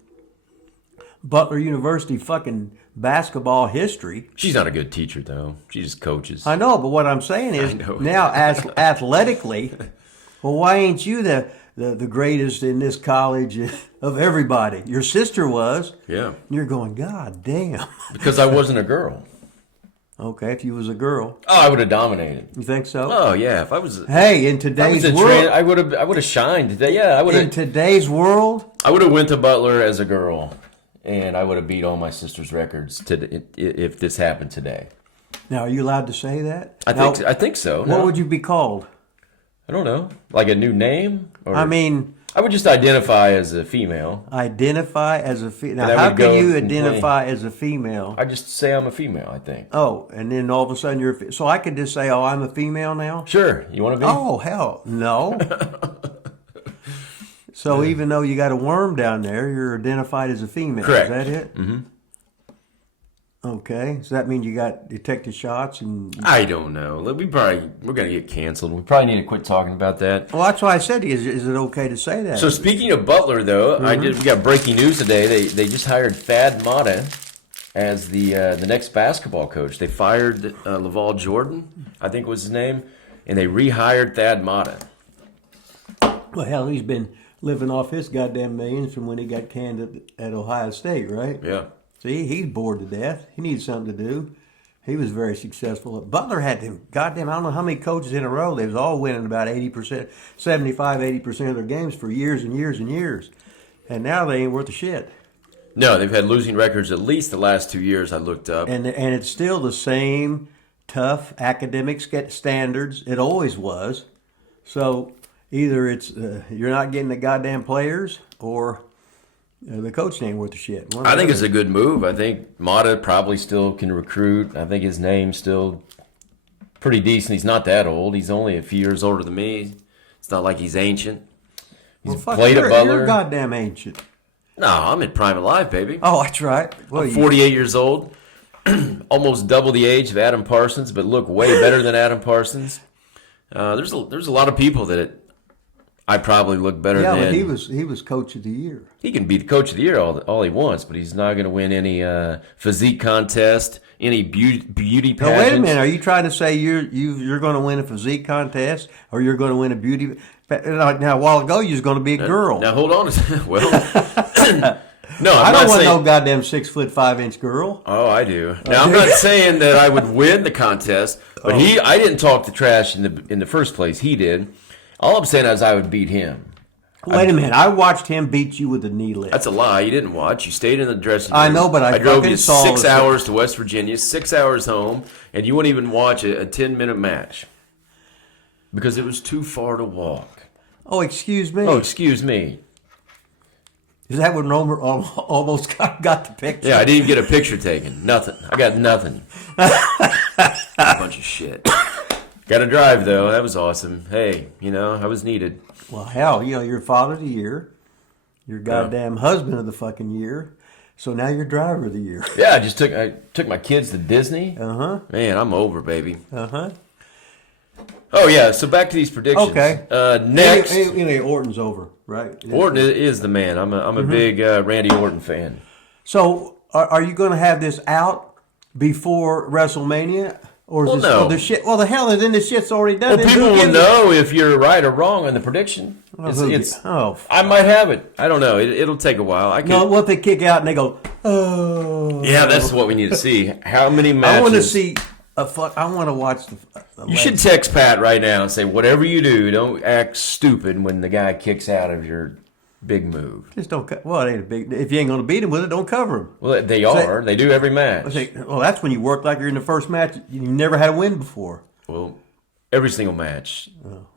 Butler University fucking basketball history. She's not a good teacher, though. She just coaches. I know, but what I'm saying is, now as athletically, well, why ain't you the greatest in this college of everybody? Your sister was. Yeah. And you're going, God damn. Because I wasn't a girl. Okay, if you was a girl. Oh, I would have dominated. You think so? Oh, yeah. If I was... Hey, in today's world... I would have shined today. Yeah, I would have... In today's world... I would have went to Butler as a girl, and I would have beat all my sister's records if this happened today. Now, are you allowed to say that? I think so. What would you be called? I don't know. Like a new name? Or, I mean... I would just identify as a female. Identify as a female. Now, how can you identify as a female? I just say I'm a female, I think. Oh, and then all of a sudden you're... So I could just say, oh, I'm a female now? Sure. You want to be? Oh, hell, no. So even though you got a worm down there, you're identified as a female. Correct. Is that it? Mm-hmm. Okay. Does that mean you got detected shots? I don't know. We're going to get canceled. We probably need to quit talking about that. Well, that's why I said, is it okay to say that? So speaking of Butler, though, we got breaking news today. They just hired Thad Matta as the next basketball coach. They fired LaVall Jordan, I think was his name, and they rehired Thad Matta. Well, hell, he's been living off his goddamn millions from when he got canned at Ohio State, right? Yeah. See, he's bored to death. He needs something to do. He was very successful. Butler had them, goddamn, I don't know how many coaches in a row. They was all winning about 80%, 75-80% of their games for years and years and years. And now they ain't worth a shit. No, they've had losing records at least the last 2 years I looked up. And it's still the same tough academic standards. It always was. So either it's you're not getting the goddamn players or... the coach ain't worth a shit. I think it's a good move. I think Mata probably still can recruit. I think his name's still pretty decent. He's not that old. He's only a few years older than me. It's not like he's ancient. He's played at Butler. You're goddamn ancient. No, I'm in prime of life, baby. Oh, that's right. Well, I'm 48 years old. Almost double the age of Adam Parsons, but look way better than Adam Parsons. There's a lot of people that I probably look better than. Yeah, but he was coach of the year. He can be the coach of the year all he wants, but he's not going to win any physique contest, any beauty pageants. Now, wait a minute. Are you trying to say you're going to win a physique contest, or you're going to win a beauty? Now, a while ago, you was going to be a girl. Now hold on. Well, no, I don't want no goddamn 6'5" girl. Oh, I do. Now I'm not saying that I would win the contest, but I didn't talk the trash in the first place. He did. All I'm saying is I would beat him. Wait a minute. I watched him beat you with a knee lift. That's a lie. You didn't watch. You stayed in the dressing room. I know, but I drove you 6 hours to West Virginia, 6 hours home, and you wouldn't even watch a 10-minute match because it was too far to walk. Oh, excuse me. Oh, excuse me. Is that when Romer almost got the picture? Yeah, I didn't even get a picture taken. Nothing. I got nothing. A bunch of shit. Got to drive, though. That was awesome. Hey, I was needed. Well, hell, you're father of the year. You're goddamn husband of the fucking year. So now you're driver of the year. Yeah, I took my kids to Disney. Uh-huh. Man, I'm over, baby. Uh-huh. Oh, yeah, so back to these predictions. Okay. Next. Orton's over, right? Orton is the man. I'm a big Randy Orton fan. So are you going to have this out before WrestleMania? Or is no. The shit? Well, the hell is in the shit's already done. Well, people will know if you're right or wrong on the prediction. I might have it. I don't know. It'll take a while. No, what if they kick out and they go, oh. Yeah, that's what we need to see. How many matches? I want to see I want to watch the you should text Pat right now and say, whatever you do, don't act stupid when the guy kicks out of your big move. Just don't. Well, it ain't a big. If you ain't going to beat him with it, don't cover him. Well, they are. They do every match. Well, that's when you work like you're in the first match. You never had a win before. Well, Every single match.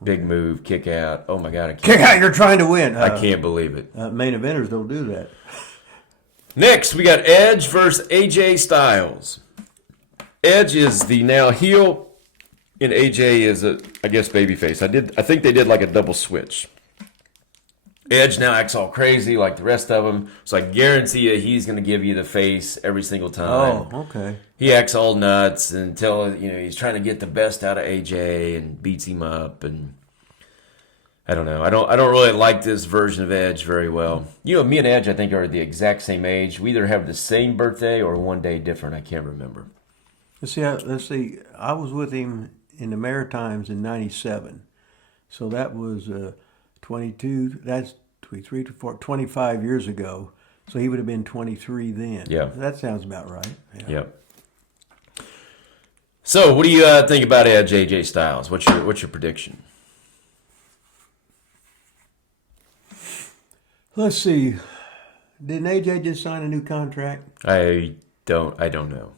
Big move, kick out. Oh, my God. I can't, Kick out, you're trying to win. I can't believe it. Main eventers don't do that. Next, we got Edge versus AJ Styles. Edge is the now heel, and AJ is I guess babyface. I think they did like a double switch. Edge now acts all crazy like the rest of them, so I guarantee you he's going to give you the face every single time. Oh, okay. He acts all nuts until he's trying to get the best out of AJ and beats him up, and I don't know. I don't really like this version of Edge very well. Me and Edge I think are the exact same age. We either have the same birthday or one day different. I can't remember. Let's see. I was with him in the Maritimes in '97, so that was 22. That's 23 to 4, 25 years ago. So he would have been 23 then. Yeah, that sounds about right. Yeah. Yep. So, what do you think about Edge, AJ Styles? What's your prediction? Let's see. Didn't AJ just sign a new contract? I don't know.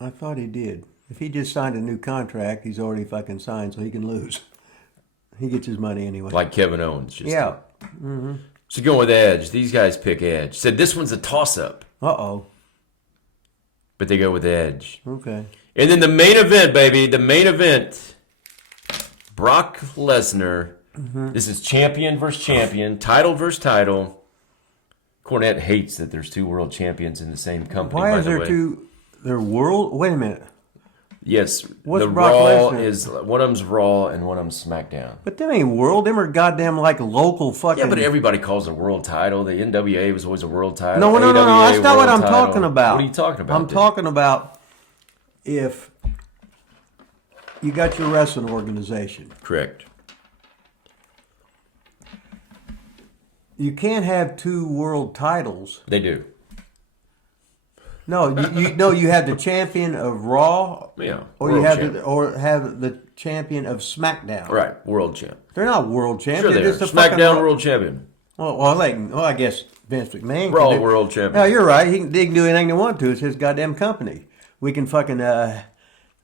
I thought he did. If he just signed a new contract, he's already fucking signed, so he can lose. He gets his money anyway. Like Kevin Owens. Yeah. Mm-hmm. So going with Edge. These guys pick Edge. Said this one's a toss-up. Uh-oh. But they go with Edge. Okay. And then the main event, baby. The main event. Brock Lesnar. Mm-hmm. This is champion versus champion. Title versus title. Cornette hates that there's two world champions in the same company. Why is there two? They're world. Wait a minute. Yes, What's the Brock Raw Lesnar? is one of them's Raw and one of them's SmackDown. But them ain't world. Them are goddamn like local fucking. Yeah, but everybody calls it a world title. The NWA was always a world title. No. AWA, That's not what I'm world title. talking about. What are you talking about? I'm talking about if you got your wrestling organization. Correct. You can't have two world titles. They do. No, you have the champion of Raw. Yeah. Or you have the champion of SmackDown. Right, world champ. They're not world champions. Sure they They're are. just a fucking SmackDown world champion. Well, I guess Vince McMahon. Raw can do. world champion. No, you're right. He can do anything they want to. It's his goddamn company. We can fucking can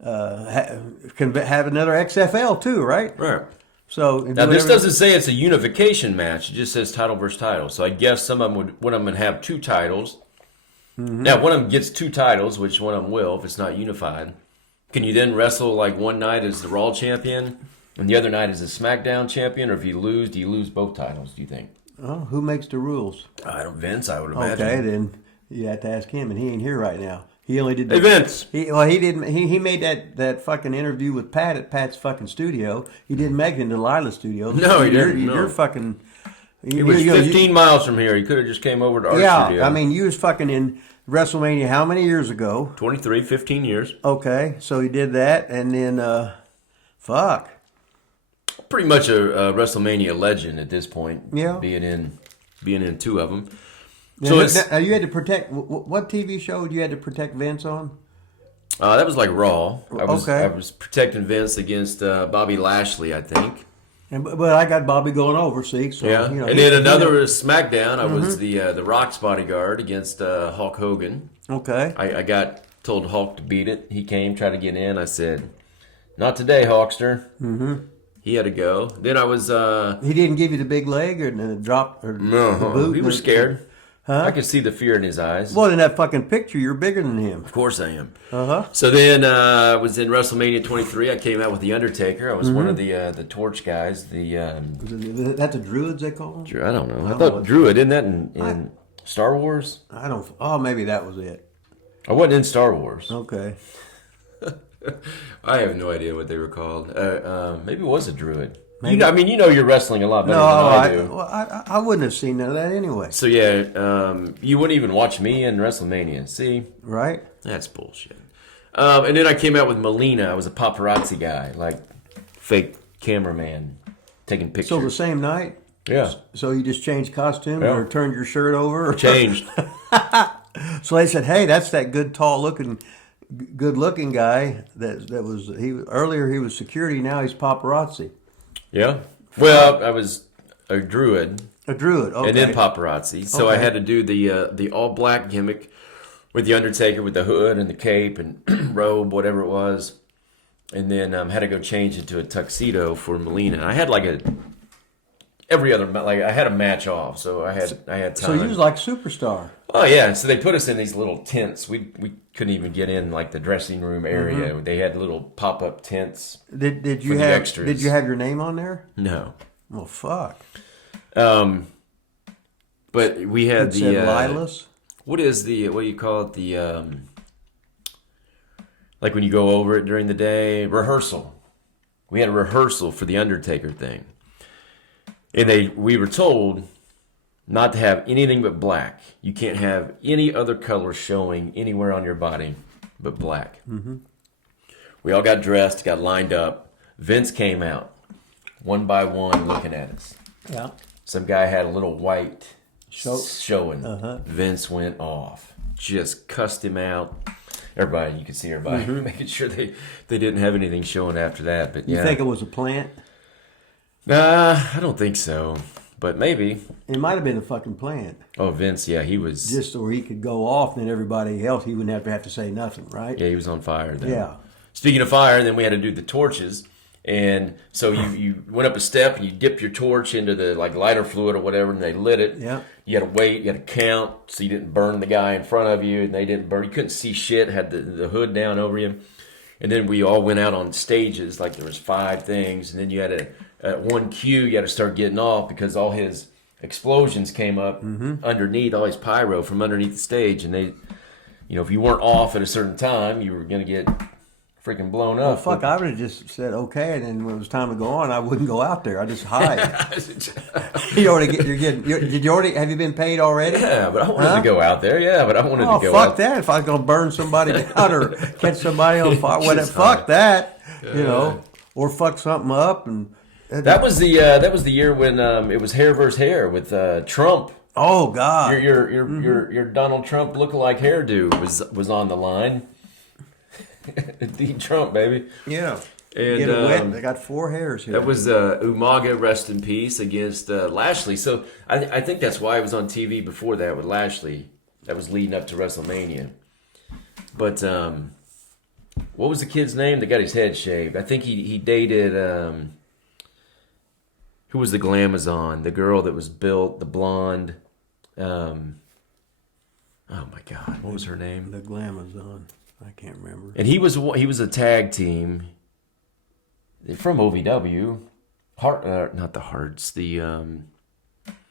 have another XFL too, right? Right. So Now this doesn't say it's a unification match. It just says title versus title. So I guess some of them would have two titles. Mm-hmm. Now, one of them gets two titles, which one of them will, if it's not unified. Can you then wrestle like one night as the Raw champion and the other night as the SmackDown champion? Or if you lose, do you lose both titles, do you think? Oh, who makes the rules? Vince, I would imagine. Okay, then you have to ask him, and he ain't here right now. He only did. Hey, Vince. He didn't. He made that fucking interview with Pat at Pat's fucking studio. He didn't make it in Delilah's studio. No, he didn't. You're fucking. He was 15 miles from here. He could have just came over to our studio. Yeah, I mean, you was fucking in WrestleMania how many years ago? 15 years. Okay, so he did that, and then, fuck. Pretty much a WrestleMania legend at this point. Yeah. Being in two of them. Now, you had to protect, what TV show you had to protect Vince on? That was like Raw. I Okay. was protecting Vince against Bobby Lashley, I think. But I got Bobby going over, see? So, Yeah, and then another was SmackDown. I was the Rock's bodyguard against Hulk Hogan. Okay. I got told Hulk to beat it. He came, tried to get in. I said, "Not today, Hulkster." Mm-hmm. He had to go. Then I was. He didn't give you the big leg or the drop or No, the boot? he was scared. Huh? I could see the fear in his eyes. Well, in that fucking picture, you're bigger than him. Of course I am. Uh-huh. So then I was in WrestleMania 23. I came out with The Undertaker. I was one of the Torch guys. That's a Druids, they call him? I don't know. I thought Druid, isn't that in Star Wars? I don't... Oh, maybe that was it. I wasn't in Star Wars. Okay. I have no idea what they were called. Maybe it was a Druid. Maybe. You know you're wrestling a lot better than I do. I wouldn't have seen none of that anyway. So yeah, you wouldn't even watch me in WrestleMania. See? Right? That's bullshit. And then I came out with Melina. I was a paparazzi guy, like fake cameraman taking pictures. So the same night? Yeah. So you just changed costume or turned your shirt over? Changed. So they said, "Hey, that's that good looking guy that was earlier he was security, now he's paparazzi." Yeah. Well, I was a Druid. A Druid, okay. And then paparazzi. So I had to do the all black gimmick with the Undertaker with the hood and the cape and robe, whatever it was. and then had to go change into a tuxedo for Melina. I had like I had a match off, so I had time. So you was like superstar. Oh yeah, so they put us in these little tents. We couldn't even get in like the dressing room area. Mm-hmm. They had little pop up tents. Did you have extras. Did you have your name on there? No. Well, fuck. But we had the Lilas? What do you call it? The like when you go over it during the day, rehearsal. We had a rehearsal for the Undertaker thing. And we were told not to have anything but black. You can't have any other color showing anywhere on your body but black. Mm-hmm. We all got dressed, got lined up. Vince came out, one by one, looking at us. Yeah. Some guy had a little white showing. Uh-huh. Vince went off, just cussed him out. Everybody, you could see everybody making sure they didn't have anything showing after that. But you think it was a plant? Nah, I don't think so. But maybe. It might have been a fucking plant. Oh, Vince, yeah, he was. Just so he could go off and then everybody else, he wouldn't have to say nothing, right? Yeah, he was on fire then. Yeah. Speaking of fire, then we had to do the torches. And so you went up a step and you dipped your torch into the like lighter fluid or whatever, and they lit it. Yeah. You had to wait, you had to count so you didn't burn the guy in front of you, and they didn't burn. You couldn't see shit, had the hood down over you. And then we all went out on stages, like there was 5 things, and then you had to, at one cue, you had to start getting off because all his explosions came up underneath, all his pyro from underneath the stage, and they, if you weren't off at a certain time, you were going to get freaking blown up. Well, fuck, I would have just said okay, and then when it was time to go on, I wouldn't go out there. I just hide. Have you been paid already? Yeah, but I wanted to go out there. Yeah, but I wanted to go fuck out. that. If I was going to burn somebody out or catch somebody on fire, fuck that. Or fuck something up. And that was the year when it was hair versus hair with Trump. Oh God, your Donald Trump lookalike hairdo was on the line. D. Trump, baby. Yeah. And get it wet. They got 4 hairs here. That was Umaga, rest in peace, against Lashley. So I think that's why I was on TV before that with Lashley. That was leading up to WrestleMania. But what was the kid's name that got his head shaved? I think he dated who was the Glamazon? The girl that was built, the blonde. Oh my God, what was her name? The Glamazon. I can't remember. And he was a tag team from OVW. Not the Hearts. The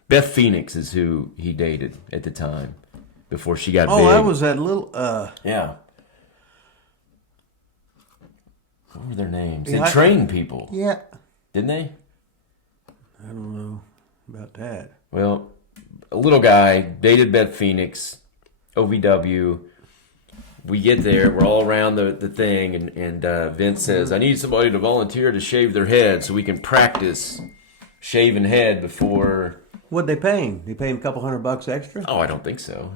Beth Phoenix is who he dated at the time before she got big. Oh, that was that little. Yeah. What were their names? Yeah, they trained people. Yeah. Didn't they? I don't know about that. Well, a little guy dated Beth Phoenix, OVW. We get there, we're all around the thing, and Vince says, I need somebody to volunteer to shave their head so we can practice shaving head before... What'd they pay him? They pay him a couple $100 extra? Oh, I don't think so.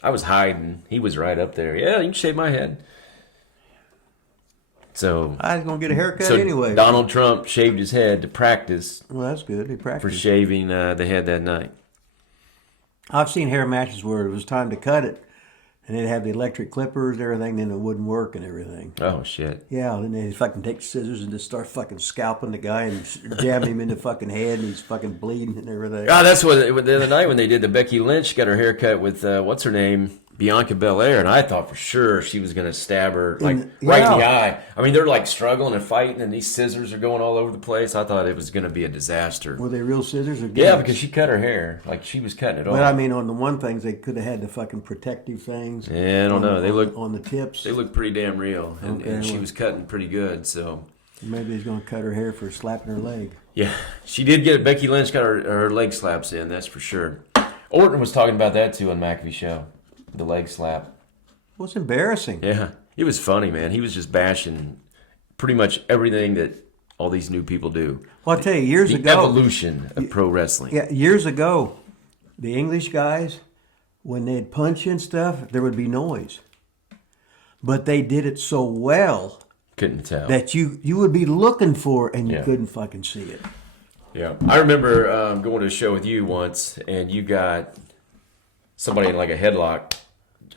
I was hiding. He was right up there. Yeah, you can shave my head. So... I was going to get a haircut anyway. Donald Trump shaved his head to practice. Well, that's good. He practiced. For shaving the head that night. I've seen hair matches where it was time to cut it. And they'd have the electric clippers and everything, then it wouldn't work and everything. Oh, shit. Yeah, then they'd fucking take scissors and just start fucking scalping the guy and jamming him in the fucking head, and he's fucking bleeding and everything. God, that's what the other night when they did the Becky Lynch got her hair cut with, what's her name? Bianca Belair, and I thought for sure she was going to stab her right in the eye. I mean, they're like struggling and fighting, and these scissors are going all over the place. I thought it was going to be a disaster. Were they real scissors? Or yeah, because she cut her hair. Like, she was cutting it off. But I mean, on the one things, they could have had the fucking protective things. Yeah, I don't know. They look on the tips. They look pretty damn real, and she was cutting pretty good, so... Maybe he's going to cut her hair for slapping her leg. Yeah, she did get it. Becky Lynch got her leg slaps in, that's for sure. Orton was talking about that, too, on McAfee Show. The leg slap. Well, it's embarrassing. Yeah, it was funny, man. He was just bashing pretty much everything that all these new people do. Well, I'll tell you, years ago... The evolution of pro wrestling. Yeah, years ago, the English guys, when they'd punch and stuff, there would be noise. But they did it so well... Couldn't tell. That you would be looking for and you couldn't fucking see it. Yeah. I remember going to a show with you once, and you got somebody in like a headlock.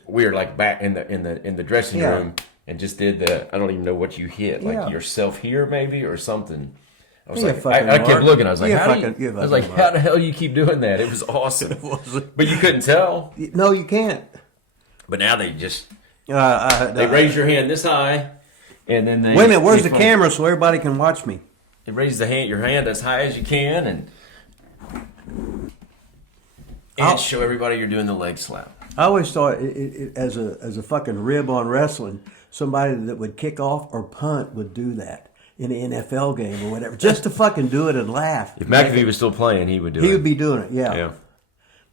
We were like back in the dressing room, and just did the, I don't even know what you hit, like yourself here maybe or something. I was like, I kept looking. I was like, how the hell do you keep doing that? It was awesome. But you couldn't tell. No, you can't. But now they just, they raise your hand this high, and then they... Wait a minute, where's the camera so everybody can watch me? They raise your hand as high as you can, and show everybody you're doing the leg slap. I always thought it as a fucking rib on wrestling, somebody that would kick off or punt would do that in an NFL game or whatever, just to fucking do it and laugh. If McAfee was still playing, he would do it. He would be doing it, yeah.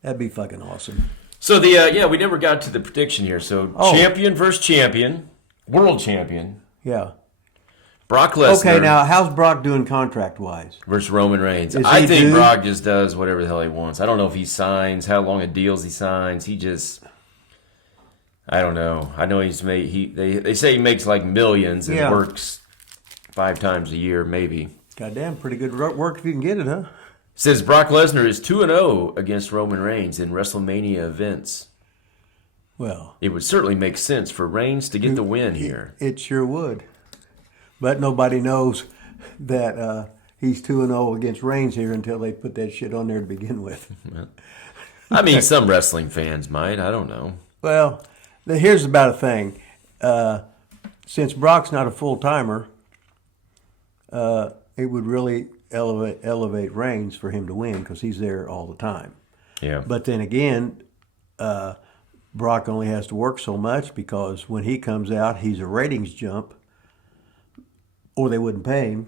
That'd be fucking awesome. So we never got to the prediction here. So champion versus champion, world champion. Yeah. Brock Lesnar. Okay, now how's Brock doing contract-wise? Versus Roman Reigns. I think Brock just does whatever the hell he wants. I don't know if he signs, how long of deals he signs. He just, I don't know. I know he's made. They say he makes like millions and works 5 times a year, maybe. Goddamn, pretty good work if you can get it, huh? Says Brock Lesnar is 2-0 against Roman Reigns in WrestleMania events. Well, it would certainly make sense for Reigns to get the win here. It sure would. But nobody knows that he's 2-0 against Reigns here until they put that shit on there to begin with. I mean, some wrestling fans might. I don't know. Well, here's about a thing. Since Brock's not a full-timer, it would really elevate Reigns for him to win because he's there all the time. Yeah. But then again, Brock only has to work so much because when he comes out, he's a ratings jump, or they wouldn't pay him.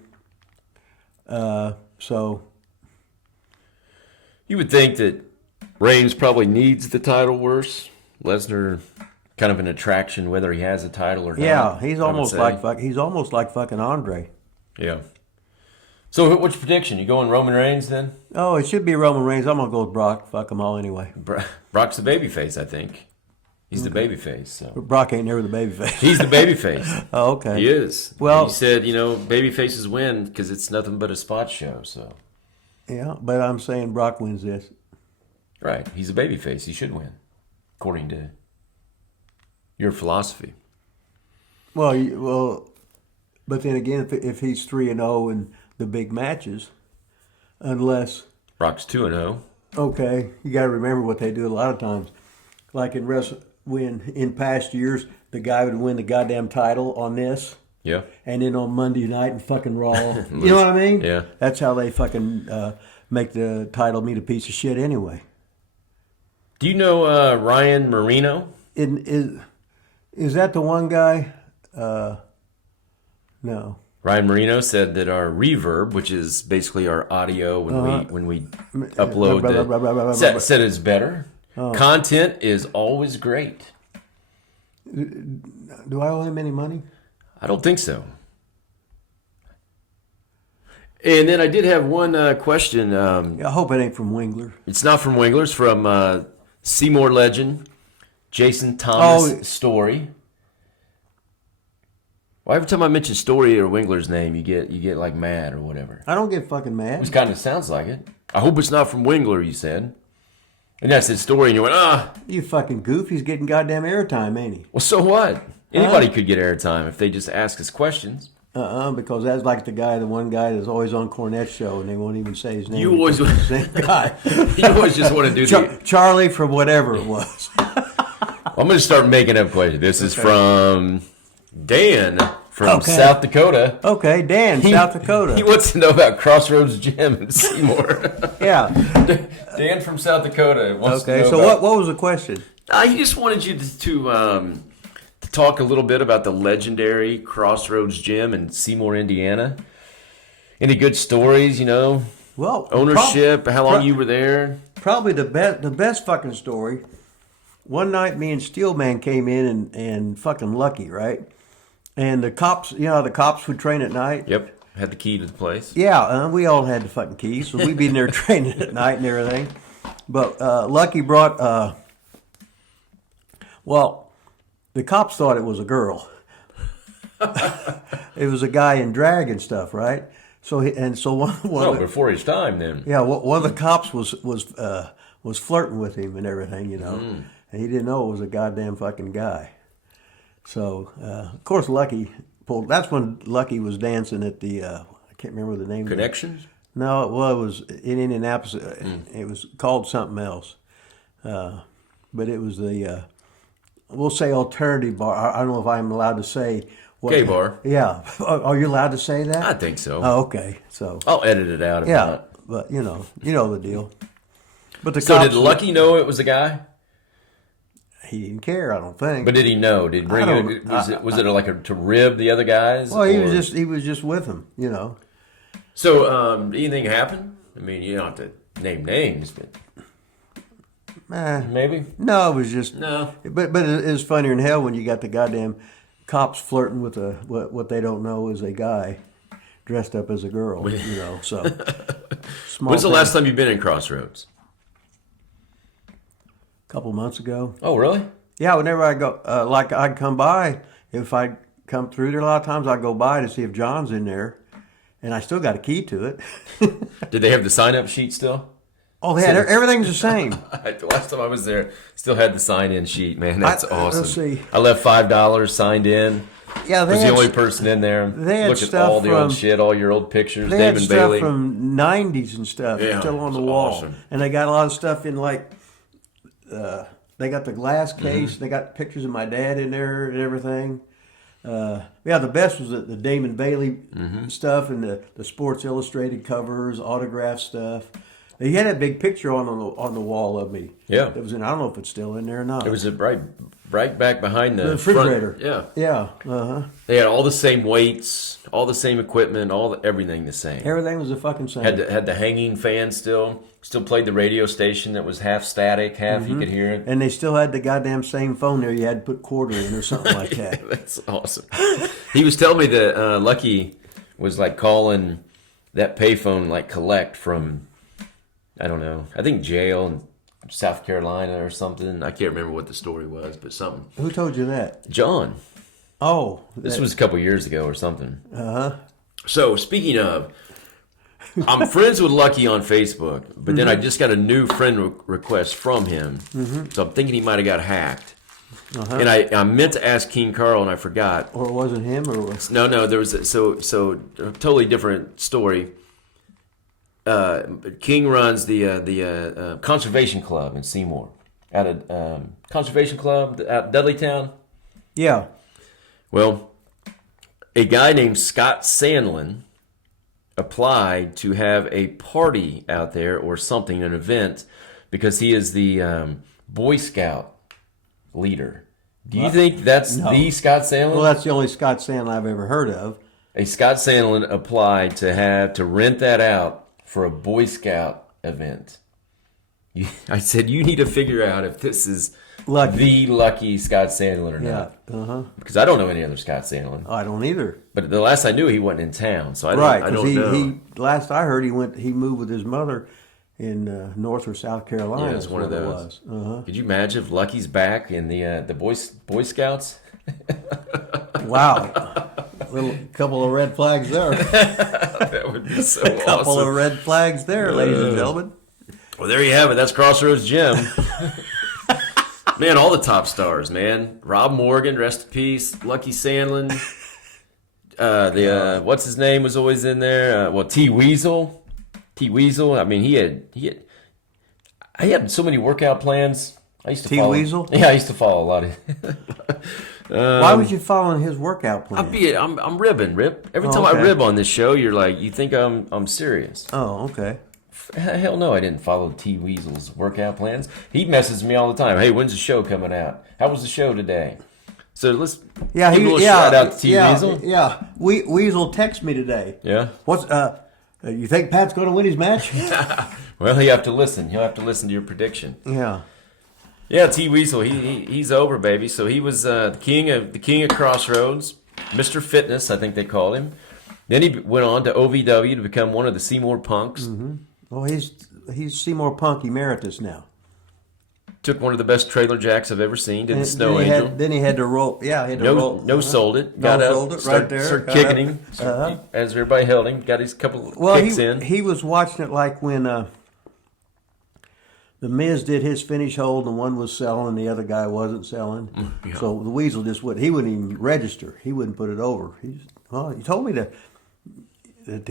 So you would think that Reigns probably needs the title worse. Lesnar, kind of an attraction whether he has a title or not. Yeah, he's almost like fucking Andre. Yeah. So what's your prediction? You going Roman Reigns then? Oh, it should be Roman Reigns. I'm gonna go with Brock. Fuck them all anyway. Brock's the babyface, I think. He's the babyface. So. But Brock ain't never the babyface. He's the babyface. Oh, okay. He is. Well, he said, babyfaces win because it's nothing but a spot show. So. Yeah, but I'm saying Brock wins this. Right. He's a babyface. He should win, according to your philosophy. Well, but then again, if he's 3-0 in the big matches, unless Brock's 2-0. Okay, you got to remember what they do a lot of times, like when in past years the guy would win the goddamn title on this. Yeah. And then on Monday night and fucking Raw. You know what I mean? Yeah. That's how they fucking make the title mean a piece of shit anyway. Do you know Ryan Marino? Is that the one guy? No. Ryan Marino said that our reverb, which is basically our audio when we upload, said it's better. Content is always great. Do I owe him any money? I don't think so. And then I did have one question. I hope it ain't from Wingler. It's not from Wingler. It's from Seymour legend Jason Thomas Story. Well, every time I mention Story or Wingler's name, you get like mad or whatever. I don't get fucking mad. It kind of sounds like it. I hope it's not from Wingler, you said. And I said Story, and you went, You fucking goof. He's getting goddamn airtime, ain't he? Well, so what? Anybody could get airtime if they just ask us questions. Because that's like the one guy that's always on Cornette's show, and they won't even say his name. You always the same guy. You always just want to do Charlie from whatever it was. I'm going to start making up questions. This is from Dan from South Dakota. Okay, Dan, South Dakota. He wants to know about Crossroads Gym in Seymour. Yeah. Dan from South Dakota wants to know so what was the question? He just wanted you to talk a little bit about the legendary Crossroads Gym in Seymour, Indiana. Any good stories, Well, ownership, how long you were there? Probably the best fucking story. One night, me and Steelman came in and fucking Lucky, right? And the cops, the cops would train at night. Yep, had the key to the place. Yeah, we all had the fucking keys, so we'd be in there training at night and everything. But Lucky brought, the cops thought it was a girl. It was a guy in drag and stuff, right? So one before his time then. Yeah, one of the cops was flirting with him and everything, and he didn't know it was a goddamn fucking guy. So, of course, Lucky pulled. That's when Lucky was dancing at the. I can't remember the name. Connections? No, well, it was in Indianapolis. It was called something else, but it was the. We'll say alternative bar. I don't know if I'm allowed to say. Gay bar. Yeah. Are you allowed to say that? I think so. Oh, okay. So. I'll edit it out if Yeah, not. but you know the deal. But the So cops, did Lucky know it was a guy? He didn't care, I don't think. But did he know? Did he bring it? Was it like to rib the other guys? Well, he was just with him, you know. So, anything happen? I mean, you don't have to name names, but maybe. No, it was just No. But it is funnier than hell when you got the goddamn cops flirting with what they don't know is a guy dressed up as a girl, you know. So, When's the last time you've been in Crossroads? A couple months ago. Oh, really? Yeah, whenever I go, like I'd come by, if I come through there, a lot of times I go by to see if John's in there, and I still got a key to it. Did they have the sign-up sheet still? Oh, they had everything's the same. The last time I was there, still had the sign-in sheet. Man, that's awesome. Let's see. I left $5 signed in. Yeah, I was the only person in there. They had Look at stuff all the old from- shit, all your old pictures, They David had stuff Bailey. from '90s and stuff still on the it's wall, awesome. and they got a lot of stuff in like. They got the glass Mm-hmm. case. They got pictures of my dad in there and everything. Yeah, the best was the Damon Bailey Mm-hmm. stuff and the Sports Illustrated covers, autograph stuff. He had a big picture on the wall of me. Yeah. That was in. I don't know if it's still in there or not. It was right back behind the refrigerator. Front. Yeah. They had all the same weights, all the same equipment, everything the same. Everything was the fucking same. Had the hanging fan still played the radio station that was half static, half you could hear it. And they still had the goddamn same phone there. You had to put quarter in or something like that. That's awesome. He was telling me that Lucky was like calling that payphone like collect from, I don't know, I think jail in South Carolina or something. I can't remember what the story was, but something. Who told you that? John. Oh. This was a couple years ago or something. Uh-huh. So speaking of, I'm friends with Lucky on Facebook, but then I just got a new friend request from him. So I'm thinking he might have got hacked. And I meant to ask King Carl and I forgot. Or it wasn't him, or No, there was so a totally different story. King runs the conservation club in Seymour, out of conservation club out Dudleytown. yeah. Well, a guy named Scott Sandlin applied to have a party out there or something, an event, because he is the Boy Scout leader. Do you think that's the Scott Sandlin? Well, that's the only Scott Sandlin I've ever heard of. A Scott Sandlin applied to rent that out for a Boy Scout event. I said, you need to figure out if this is the lucky Scott Sandlin or not. Because I don't know any other Scott Sandlin. I don't either. But the last I knew, he wasn't in town, so I don't know. He last I heard, he moved with his mother in North or South Carolina. Yeah, it's one of those. Uh-huh. Could you imagine if Lucky's back in the Boy Scouts? Wow. Little couple of red flags there. That would be so awesome. Couple of red flags there, ladies and gentlemen. Well, there you have it. That's Crossroads Jim. Man, all the top stars, man. Rob Morgan, rest in peace. Lucky Sandlin. What's his name was always in there. T Weasel. T Weasel. I mean, I had so many workout plans. I used to T follow. Weasel? Yeah, I used to follow a lot of. Why would you following his workout plan? I'm ribbing, Rip. Every time I okay. rib on this show, you're like, you think I'm serious. Oh, okay. Hell no, I didn't follow T Weasel's workout plans. He messes me all the time. Hey, when's the show coming out? How was the show today? So let's give a little shout out to T Weasel. Yeah, Weasel texted me today. Yeah. What's you think Pat's going to win his match? Well, you have to listen. He'll have to listen to your prediction. Yeah. Yeah, T Weasel, he's over, baby. So he was the king of Crossroads, Mr. Fitness, I think they called him. Then he went on to OVW to become one of the Seymour Punks. Mm-hmm. Well, he's Seymour Punk emeritus now. Took one of the best trailer jacks I've ever seen. Did the Snow Angel. Then he had to roll. Yeah, he had to roll. No, sold it. No, Got up. sold it right there. Started Got kicking up. him as everybody held him. Got his couple kicks in. He was watching it like when the The Miz did his finish hold, and one was selling, and the other guy wasn't selling. Yeah. So the Weasel just wouldn't. He wouldn't even register. He wouldn't put it over. He told me to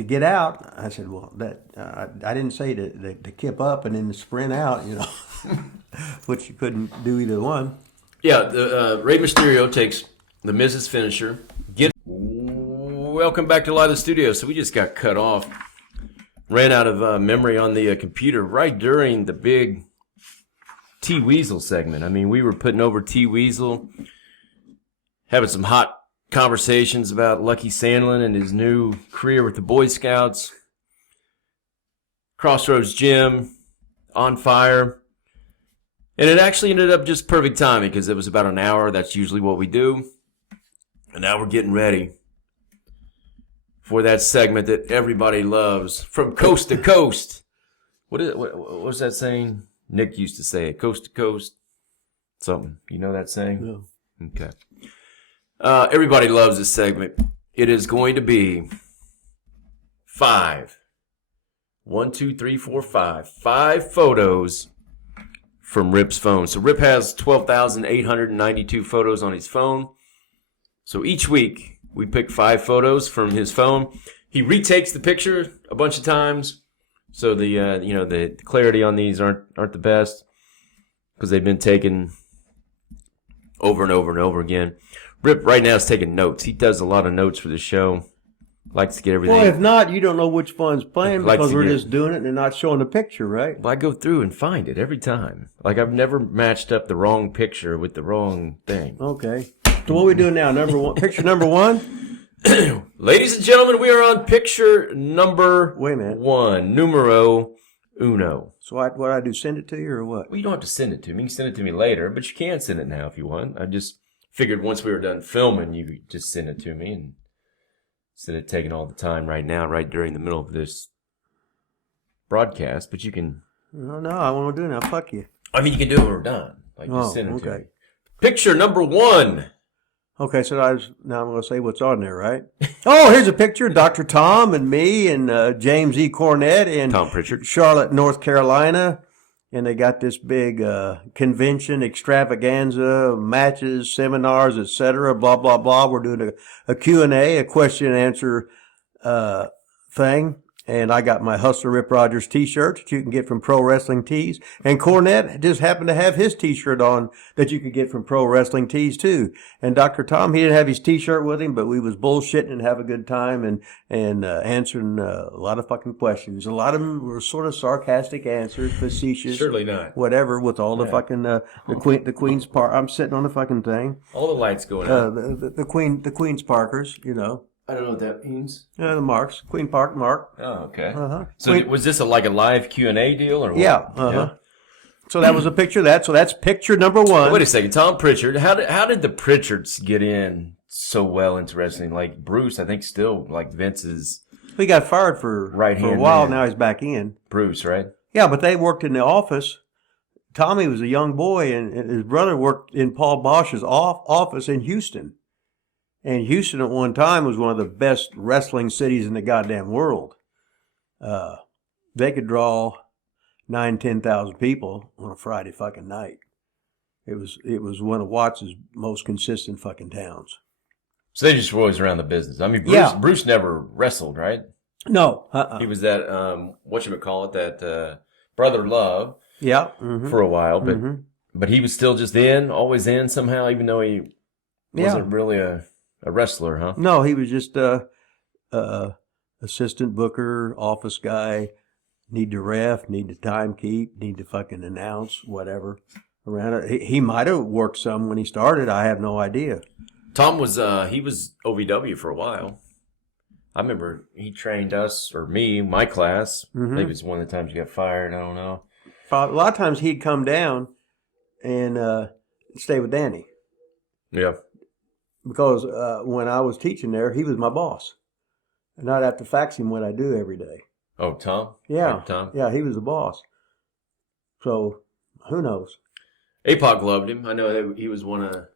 get out. I said, well, I didn't say to kip up and then to sprint out, which you couldn't do either one. Yeah, Rey Mysterio takes the Miz's finisher. Welcome back to Live the Studio. So we just got cut off. Ran out of memory on the computer right during the big T-Weasel segment. I mean, we were putting over T-Weasel, having some hot conversations about Lucky Sandlin and his new career with the Boy Scouts. Crossroads Gym, on fire. And it actually ended up just perfect timing because it was about an hour. That's usually what we do. And now we're getting ready for that segment that everybody loves, from coast to coast. What was that saying? Nick used to say it, coast to coast. Something. You know that saying? No. Okay. Everybody loves this segment. It is going to be 5. 1, 2, 3, 4, 5. 5 photos from Rip's phone. So Rip has 12,892 photos on his phone. So each week, we pick 5 photos from his phone. He retakes the picture a bunch of times, so the clarity on these aren't the best because they've been taken over and over and over again. Rip right now is taking notes. He does a lot of notes for the show. Likes to get everything. Well, if not, you don't know which one's playing because we're just doing it and they're not showing the picture, right? Well, I go through and find it every time. Like I've never matched up the wrong picture with the wrong thing. Okay. So what are we doing now? Picture number 1? Ladies and gentlemen, we are on picture number Wait a minute. 1, numero uno. So what I do, send it to you or what? Well, you don't have to send it to me. You can send it to me later, but you can send it now if you want. I just figured once we were done filming, you could just send it to me and instead of taking all the time right now, right during the middle of this broadcast. But you can... No, I want to do it now. Fuck you. I mean, you can do it when we're done. Like, just send it to me. Okay. Picture number 1. Okay, so now I'm going to say what's on there, right? Oh, here's a picture of Dr. Tom and me and James E. Cornette in Tom Pritchard. Charlotte, North Carolina. And they got this big convention, extravaganza, matches, seminars, etc., blah, blah, blah. We're doing a Q&A, a question and answer thing. And I got my Hustler Rip Rogers t-shirt that you can get from Pro Wrestling Tees. And Cornette just happened to have his t-shirt on that you could get from Pro Wrestling Tees too. And Dr. Tom, he didn't have his t-shirt with him, but we was bullshitting and have a good time and answering a lot of fucking questions. A lot of them were sort of sarcastic answers, facetious. Surely not. Whatever, with all the fucking, the Queen's Park. I'm sitting on the fucking thing. All the lights going out. The Queen's Parkers, I don't know what that means. The marks. Queen Park mark. Oh, okay. Uh-huh. So was this like a live Q&A deal or what? Yeah. Uh-huh. Yeah. So that was a picture of that. So that's picture number 1. Wait a second. Tom Pritchard. How did the Pritchards get in so well into wrestling? Like Bruce, I think still like Vince's He got fired for a while. Man. Now he's back in. Bruce, right? Yeah, but they worked in the office. Tommy was a young boy, and his brother worked in Paul Bosch's office in Houston. And Houston at one time was one of the best wrestling cities in the goddamn world. They could draw 9,000-10,000 people on a Friday fucking night. It was one of Watts' most consistent fucking towns. So they just were always around the business. I mean, Bruce never wrestled, right? No. He was that, whatchamacallit, that Brother Love for a while. But he was still just always in somehow, even though he wasn't really a wrestler, huh? No, he was just assistant booker, office guy, need to ref, need to timekeep, need to fucking announce, whatever. Around it. He might have worked some when he started. I have no idea. Tom was he was OVW for a while. I remember he trained us, or me, my class. Maybe it's one of the times you got fired. I don't know. A lot of times he'd come down and stay with Danny. Yeah. Because when I was teaching there, he was my boss. And I'd have to fax him what I do every day. Oh, Tom? Yeah. Like Tom? Yeah, he was the boss. So, who knows? APOC loved him. I know he was one of...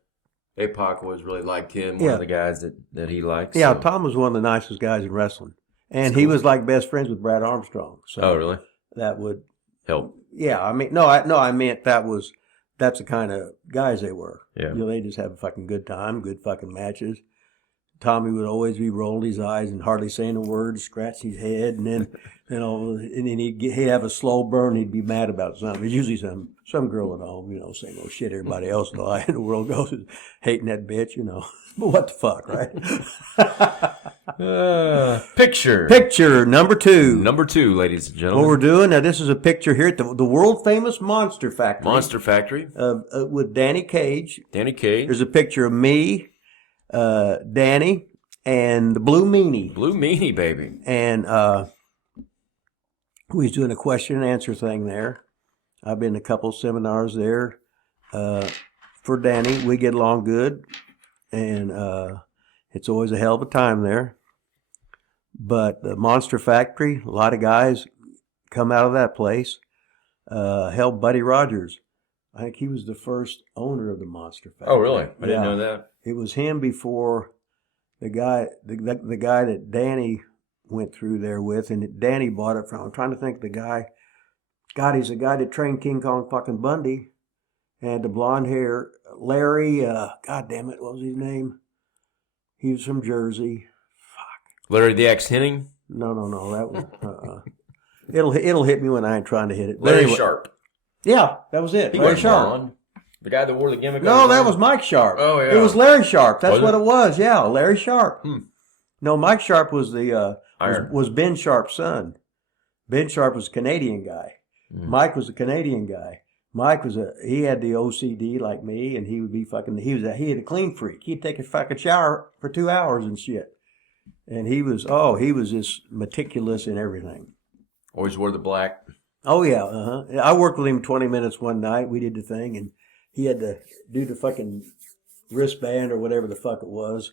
APOC always really liked him, one of the guys that he liked. Yeah, so. Tom was one of the nicest guys in wrestling. And he was like best friends with Brad Armstrong. So oh, really? That would... help. Yeah, I mean, I meant that's the kind of guys they were. Yeah. They just have a fucking good time, good fucking matches. Tommy would always be rolling his eyes and hardly saying a word, scratching his head, and then and then he'd have a slow burn. He'd be mad about something. It's usually some girl at home, saying, "Oh shit, everybody else in the world goes hating that bitch," But what the fuck, right? Picture number 2. Number 2, ladies and gentlemen. What we're doing now, this is a picture here at the world famous Monster Factory. Monster Factory. With Danny Cage. Danny Cage. There's a picture of me, Danny, and the Blue Meanie. Blue Meanie, baby. And we was doing a question and answer thing there. I've been to a couple seminars there. For Danny, we get along good. And it's always a hell of a time there. But the Monster Factory, a lot of guys come out of that place. Hell, Buddy Rogers, I think he was the first owner of the Monster Factory. Oh, really? I didn't know that. It was him before the guy that Danny went through there with, and Danny bought it from. I'm trying to think of the guy. God, he's the guy that trained King Kong fucking Bundy. And the blonde hair, Larry, God damn it, what was his name? He was from Jersey. Fuck. Larry the Axe Henning? No, that was, it'll hit me when I ain't trying to hit it. Larry Sharp. Yeah, that was it. He Larry was Sharp. blonde. The guy that wore the gimmick. No, that was Mike Sharp. Oh, yeah. It was Larry Sharp. That's Was what it? it was. Yeah, Larry Sharp. Hmm. No, Mike Sharp was Iron. was Ben Sharp's son. Ben Sharp was a Canadian guy. Mike was a Canadian guy. Mike he had the OCD like me, and he would be fucking. He had a clean freak. He'd take a fucking shower for 2 hours and shit. And he was just meticulous in everything. Always wore the black. Oh yeah, I worked with him 20 minutes one night. We did the thing, and he had to do the fucking wristband or whatever the fuck it was.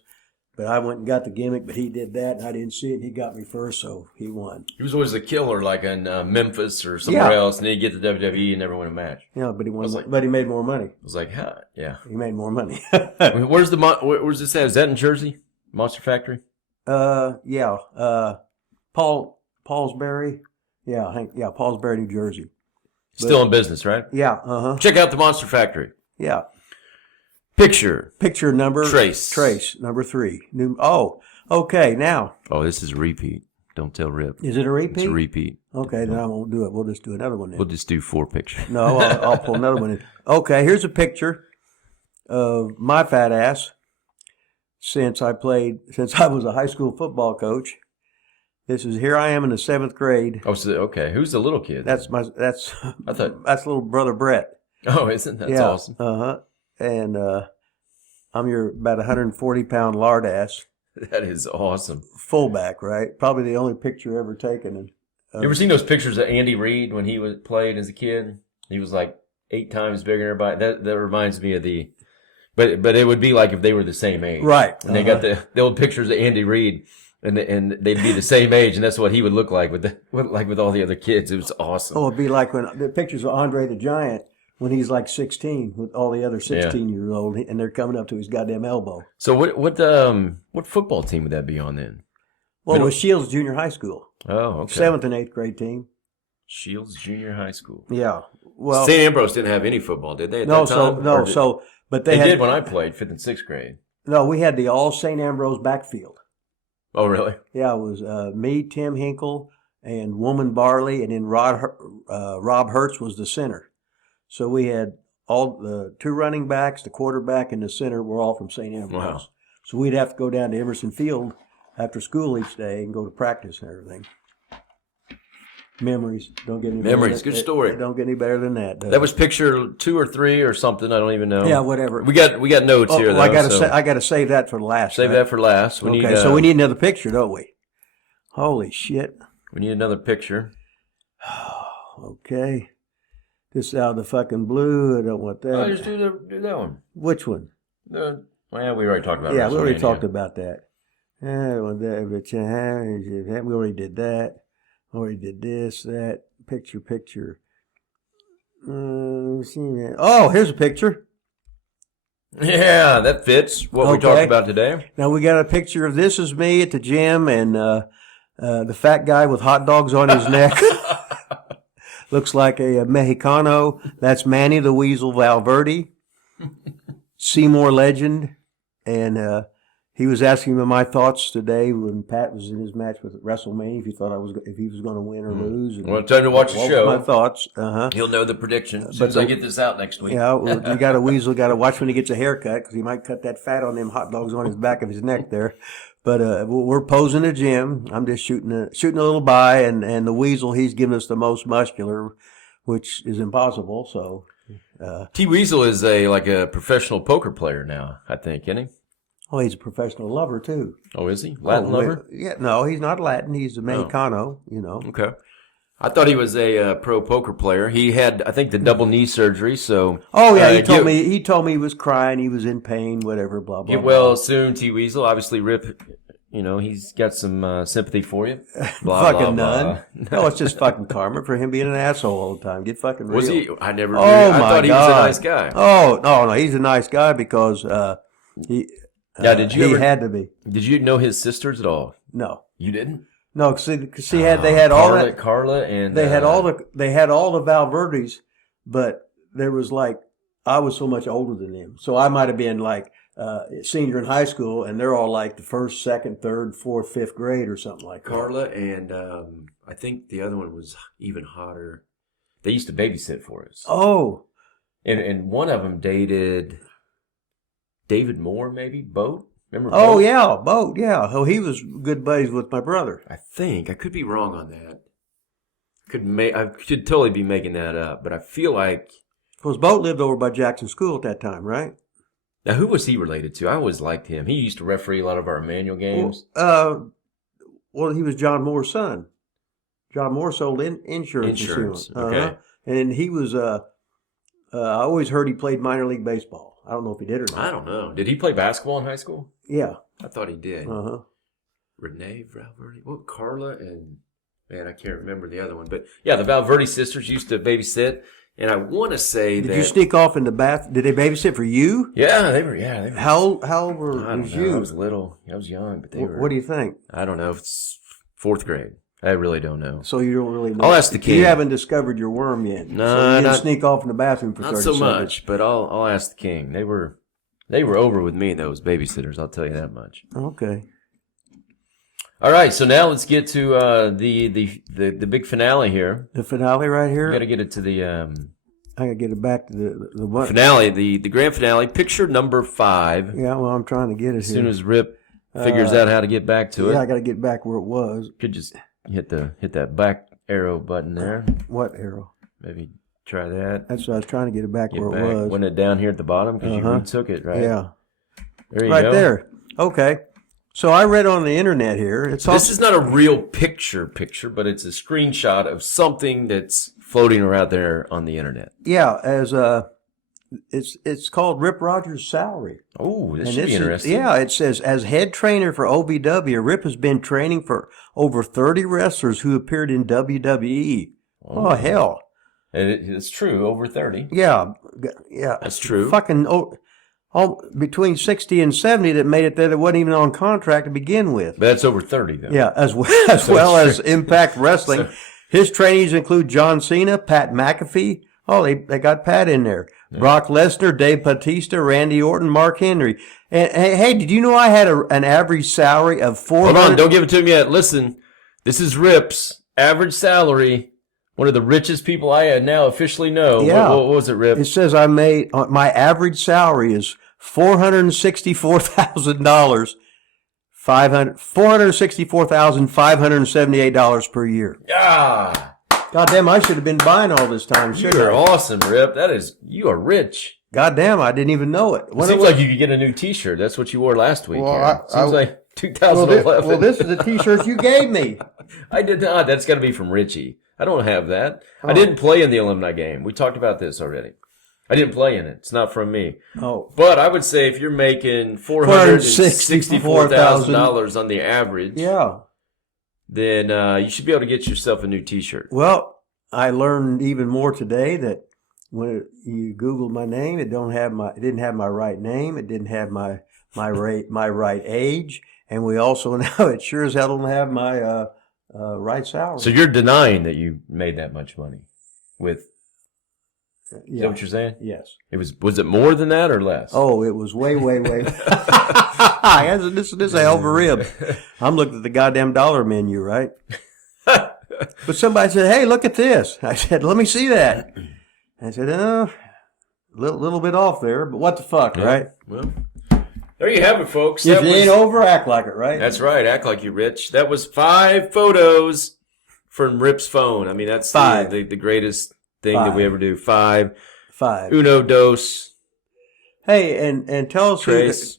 But I went and got the gimmick, but he did that, and I didn't see it, and he got me first, so he won. He was always the killer, like in Memphis or somewhere else, and then he'd get to WWE and never win a match. Yeah, but he won. But he made more money. I was like, huh, yeah. He made more money. Where's this at? Is that in Jersey? Monster Factory? Yeah. Paulsbury. Yeah, Paulsbury, New Jersey. Still in business, right? Yeah. Check out the Monster Factory. Yeah. Picture number Trace number 3. Okay, now. Oh, this is a repeat. Don't tell Rip. Is it a repeat? It's a repeat. Okay, then I won't do it. We'll just do another one then. We'll just do 4 pictures. No, I'll pull another one in. Okay, here's a picture of my fat ass since I was a high school football coach. Here I am in the 7th grade. Oh, so, okay. Who's the little kid? That's that's little brother Brett. Oh, isn't that awesome? And I'm your about 140-pound lard ass. That is awesome. Fullback, right? Probably the only picture ever taken. You ever seen those pictures of Andy Reid when he played as a kid? He was like 8 times bigger than everybody. That reminds me of the, but it would be like if they were the same age, right? And they got the old pictures of Andy Reid, and they'd be the same age, and that's what he would look like with all the other kids. It was awesome. Oh, it'd be like when the pictures of Andre the Giant when he's like 16 with all the other 16-year-old, and they're coming up to his goddamn elbow. So what football team would that be on then? Well, it was Shields Junior High School. Oh, okay. 7th and 8th grade team. Shields Junior High School. Yeah. Well, St. Ambrose didn't have any football, did they? At that time? But they did when I played 5th and 6th grade. No, we had the all St. Ambrose backfield. Oh, really? Yeah, it was me, Tim Hinkle, and Woman Barley, and then Rob Hertz was the center. So we had all the 2 running backs, the quarterback, and the center were all from St. Ambrose. Wow. So we'd have to go down to Emerson Field after school each day and go to practice and everything. Memories. Don't get any Memories. Good story. It don't get any better than that. That was picture 2 or 3 or something. I don't even know. Yeah, whatever. We got notes here. Though, I got to save that for last. Save that for last. So we need another picture, don't we? Holy shit. We need another picture. Okay. This is out of the fucking blue. I don't want that. Oh, just do that one. Which one? We already talked about it. Yeah, we already talked about that. We already did that. Already did this, that. Picture. Oh, here's a picture. Yeah, that fits what we talked about today. Now we got a picture of this is me at the gym and the fat guy with hot dogs on his neck. looks like a Mexicano. That's Manny the Weasel Valverde, Seymour legend, and he was asking me my thoughts today when Pat was in his match with WrestleMania. If he was going to win or lose. Well, time to watch the show. My thoughts. He'll know the prediction as soon as I get this out next week. Yeah, well, you got a Weasel. Got to watch when he gets a haircut because he might cut that fat on them hot dogs on his back of his neck there. But we're posing the gym. I'm just shooting a little by, and the Weasel, he's giving us the most muscular, which is impossible. So T Weasel is a professional poker player now, I think, isn't he? Oh, he's a professional lover too. Oh, is he? Latin lover? Yeah, no, he's not Latin. He's a Mexicano. You know. Okay. I thought he was a pro poker player. He had, I think, the double knee surgery. So. Oh yeah, he told me. He told me he was crying. He was in pain. Whatever. Blah blah. Get well soon, T Weasel. Obviously, Rip. He's got some sympathy for you. Blah, fucking blah, none. blah. No, it's just fucking karma for him being an asshole all the time. Get fucking real. Was he? I never. Oh I my thought he God. was a nice guy. Oh no, he's a nice guy because he. Yeah, did you? He ever, had to be. Did you know his sisters at all? No. You didn't? No, because they had all that. Carla and They had all the Valverdes, but there was I was so much older than them, so I might have been senior in high school, and they're all like the first, second, third, fourth, fifth grade or something like that. Carla and I think the other one was even hotter. They used to babysit for us. Oh. And one of them dated David Moore, maybe Boat. Remember? Oh Boat? yeah, Boat. Yeah. Oh, he was good buddies with my brother. I think I could be wrong on that. I could totally be making that up, but I feel like Because Boat lived over by Jackson School at that time, right? Now, who was he related to? I always liked him. He used to referee a lot of our Emmanuel games. Well, he was John Moore's son. John Moore sold insurance. Okay. And he was. I always heard he played minor league baseball. I don't know if he did or not. I don't know. Did he play basketball in high school? Yeah. I thought he did. Uh-huh. Renee Valverde. What, Carla and... Man, I can't remember the other one. But, yeah, the Valverde sisters used to babysit. And I want to say Did you sneak off in the bath? Did they babysit for you? Yeah, they were. How old was you? I was little. I was young, but they were... What do you think? I don't know. If it's fourth grade. I really don't know. So you don't really know. I'll ask the king. You haven't discovered your worm yet. No, so you didn't sneak off in the bathroom for 30 seconds. Not so much, but I'll ask the king. They were over with me, those babysitters. I'll tell you that much. Okay. All right, so now let's get to the big finale here. The finale right here. You got to get it to the I gotta get it back to the what? Finale, the grand finale. Picture number 5. Yeah, well, I'm trying to get it as here. soon as Rip figures out how to get back to it. Yeah, I got to get back where it was. Could just hit that back arrow button there. What arrow? Maybe try that. That's what I was trying to get it back where it was. Wasn't it down here at the bottom? Because you took it, right? Yeah. There you go. Right go. there. Okay. So I read on the internet here. This is not a real picture, but it's a screenshot of something that's floating around there on the internet. Yeah, it's called Rip Rogers' salary. Oh, this should be interesting. It says, as head trainer for OVW, Rip has been training for over 30 wrestlers who appeared in WWE. Oh hell. It's true, over 30. Yeah. That's true. Fucking between 60 and 70 that made it there that wasn't even on contract to begin with. But that's over 30, though. Yeah, as well as Impact Wrestling. His trainees include John Cena, Pat McAfee. Oh, they got Pat in there. Yeah. Brock Lesnar, Dave Bautista, Randy Orton, Mark Henry. And hey, did you know I had an average salary of $400? Hold on, don't give it to him yet. Listen, this is Rip's average salary. One of the richest people I now officially know. Yeah. What was it, Rip? It says I made my average salary is $464,000. $464,578 per year. Yeah. Goddamn, I should have been buying all this time. You're awesome, Rip. You are rich. Goddamn, I didn't even know it. It seems like you could get a new T-shirt. That's what you wore last week. Well, seems like 2011. Well, this is the T-shirt you gave me. I did not. That's got to be from Richie. I don't have that. Oh. I didn't play in the alumni game. We talked about this already. I didn't play in it. It's not from me. Oh. But I would say if you're making $464,000 on the average, yeah, then you should be able to get yourself a new T-shirt. Well, I learned even more today that when you Googled my name, it didn't have my right name. It didn't have my right age, and we also know it sure as hell don't have my right salary. So you're denying that you made that much money. with. Is that what you're saying? Yes. Was it more than that or less? Oh, it was way. This is a hell of a rib. I'm looking at the goddamn dollar menu, right? But somebody said, "Hey, look at this." I said, "Let me see that." I said, "Oh, little bit off there, but what the fuck, right?" Well, there you have it, folks. If you ain't over, act like it, right? That's right. Act like you're rich. That was 5 photos from Rip's phone. I mean, that's the greatest thing that we ever do. 5. Uno, dos. Hey, and tell us Trace.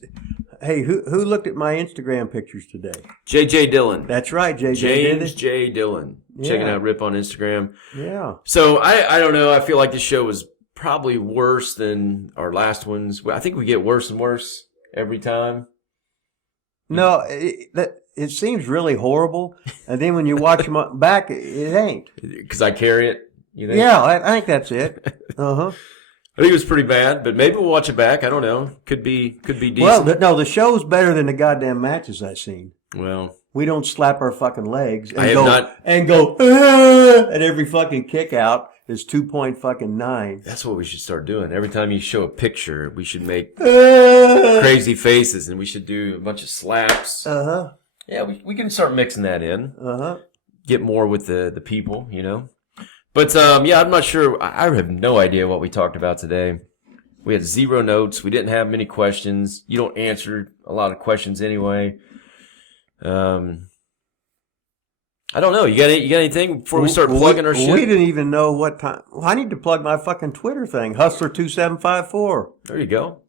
who looked at my Instagram pictures today? JJ Dillon. That's right, JJ. James J. Dillon. Checking out Rip on Instagram. Yeah. So I don't know. I feel like this show was probably worse than our last ones. I think we get worse and worse every time. No, it seems really horrible, and then when you watch them back, it ain't. Because I carry it. You think? Yeah, I think that's it. I think it was pretty bad, but maybe we'll watch it back. I don't know. Could be decent. Well, no, the show's better than the goddamn matches I've seen. Well, we don't slap our fucking legs and go and every fucking kick out is 2.9. That's what we should start doing. Every time you show a picture, we should make crazy faces, and we should do a bunch of slaps. Yeah, we can start mixing that in. Get more with the people, you know. But, yeah, I'm not sure. I have no idea what we talked about today. We had 0 notes. We didn't have many questions. You don't answer a lot of questions anyway. I don't know. You got anything before we start plugging our shit? We didn't even know what time. Well, I need to plug my fucking Twitter thing, Hustler2754. There you go.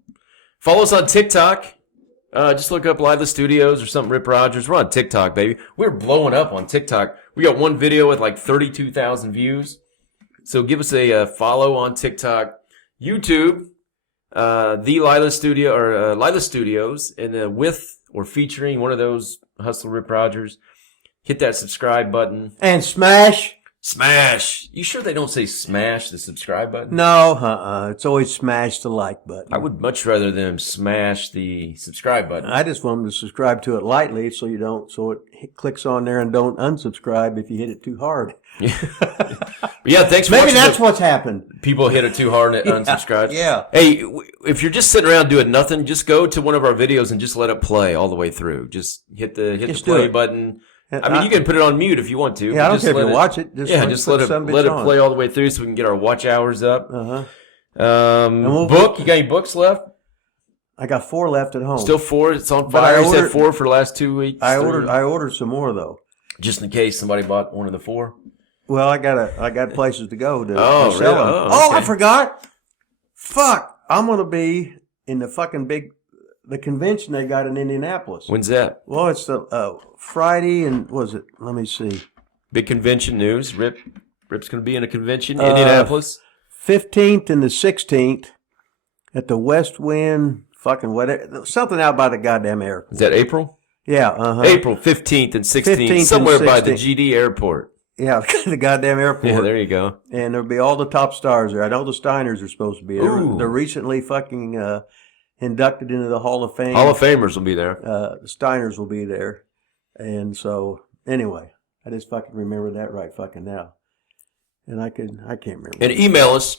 Follow us on TikTok. Just look up Live the Studios or something, Rip Rogers. We're on TikTok, baby. We're blowing up on TikTok. We got one video with like 32,000 views. So give us a follow on TikTok. YouTube, the Lila Studio or Lila Studios, and with or featuring one of those Hustler Rip Rogers. Hit that subscribe button. And smash. You sure they don't say smash the subscribe button? No, it's always smash the like button. I would much rather them smash the subscribe button. I just want them to subscribe to it lightly so it clicks on there and don't unsubscribe if you hit it too hard. Yeah, thanks for Maybe watching. that's what's happened. People hit it too hard and unsubscribe. Yeah. Hey, if you're just sitting around doing nothing, just go to one of our videos and just let it play all the way through. Just hit the play button. I mean, you can put it on mute if you want to. Yeah, I don't care if you watch it. Just let it play all the way through so we can get our watch hours up. And book? You got any books left? I got 4 left at home. Still 4? It's on fire. You said 4 for the last 2 weeks. I ordered some more though, just in case somebody bought one of the 4. Well, I got places to go to sell them. Okay. Oh, I forgot. Fuck, I'm gonna be in the fucking the convention they got in Indianapolis. When's that? Well, it's the Friday and was it? Let me see. Big convention news. Rip's going to be in a convention in Indianapolis. 15th and the 16th at the West Wind. Fucking whatever. Something out by the goddamn airport. Is that April? Yeah. April 15th and 16th. Somewhere by the GD airport. Yeah, the goddamn airport. Yeah, there you go. And there'll be all the top stars there. I know the Steiners are supposed to be there. Ooh. They're recently fucking inducted into the Hall of Fame. Hall of Famers will be there. The Steiners will be there. And so, anyway, I just fucking remember that right fucking now. And I can't remember. And email us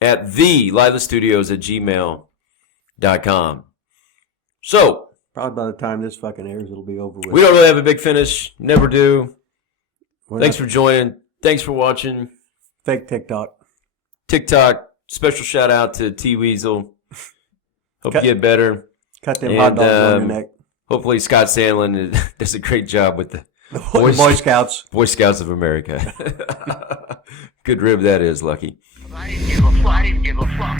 at thelilastudios@gmail.com. So. Probably by the time this fucking airs, it'll be over with. We don't really have a big finish. Never do. Thanks for joining. Thanks for watching. Fake TikTok. Special shout out to T Weasel. Hope you get better. Cut them hot dogs on your neck. Hopefully Scott Sandlin does a great job with the Boy Scouts. Boy Scouts of America. Good rib that is, Lucky. I didn't give a fuck.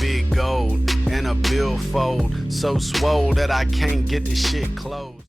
Big gold and a billfold, so swole that I can't get the shit closed.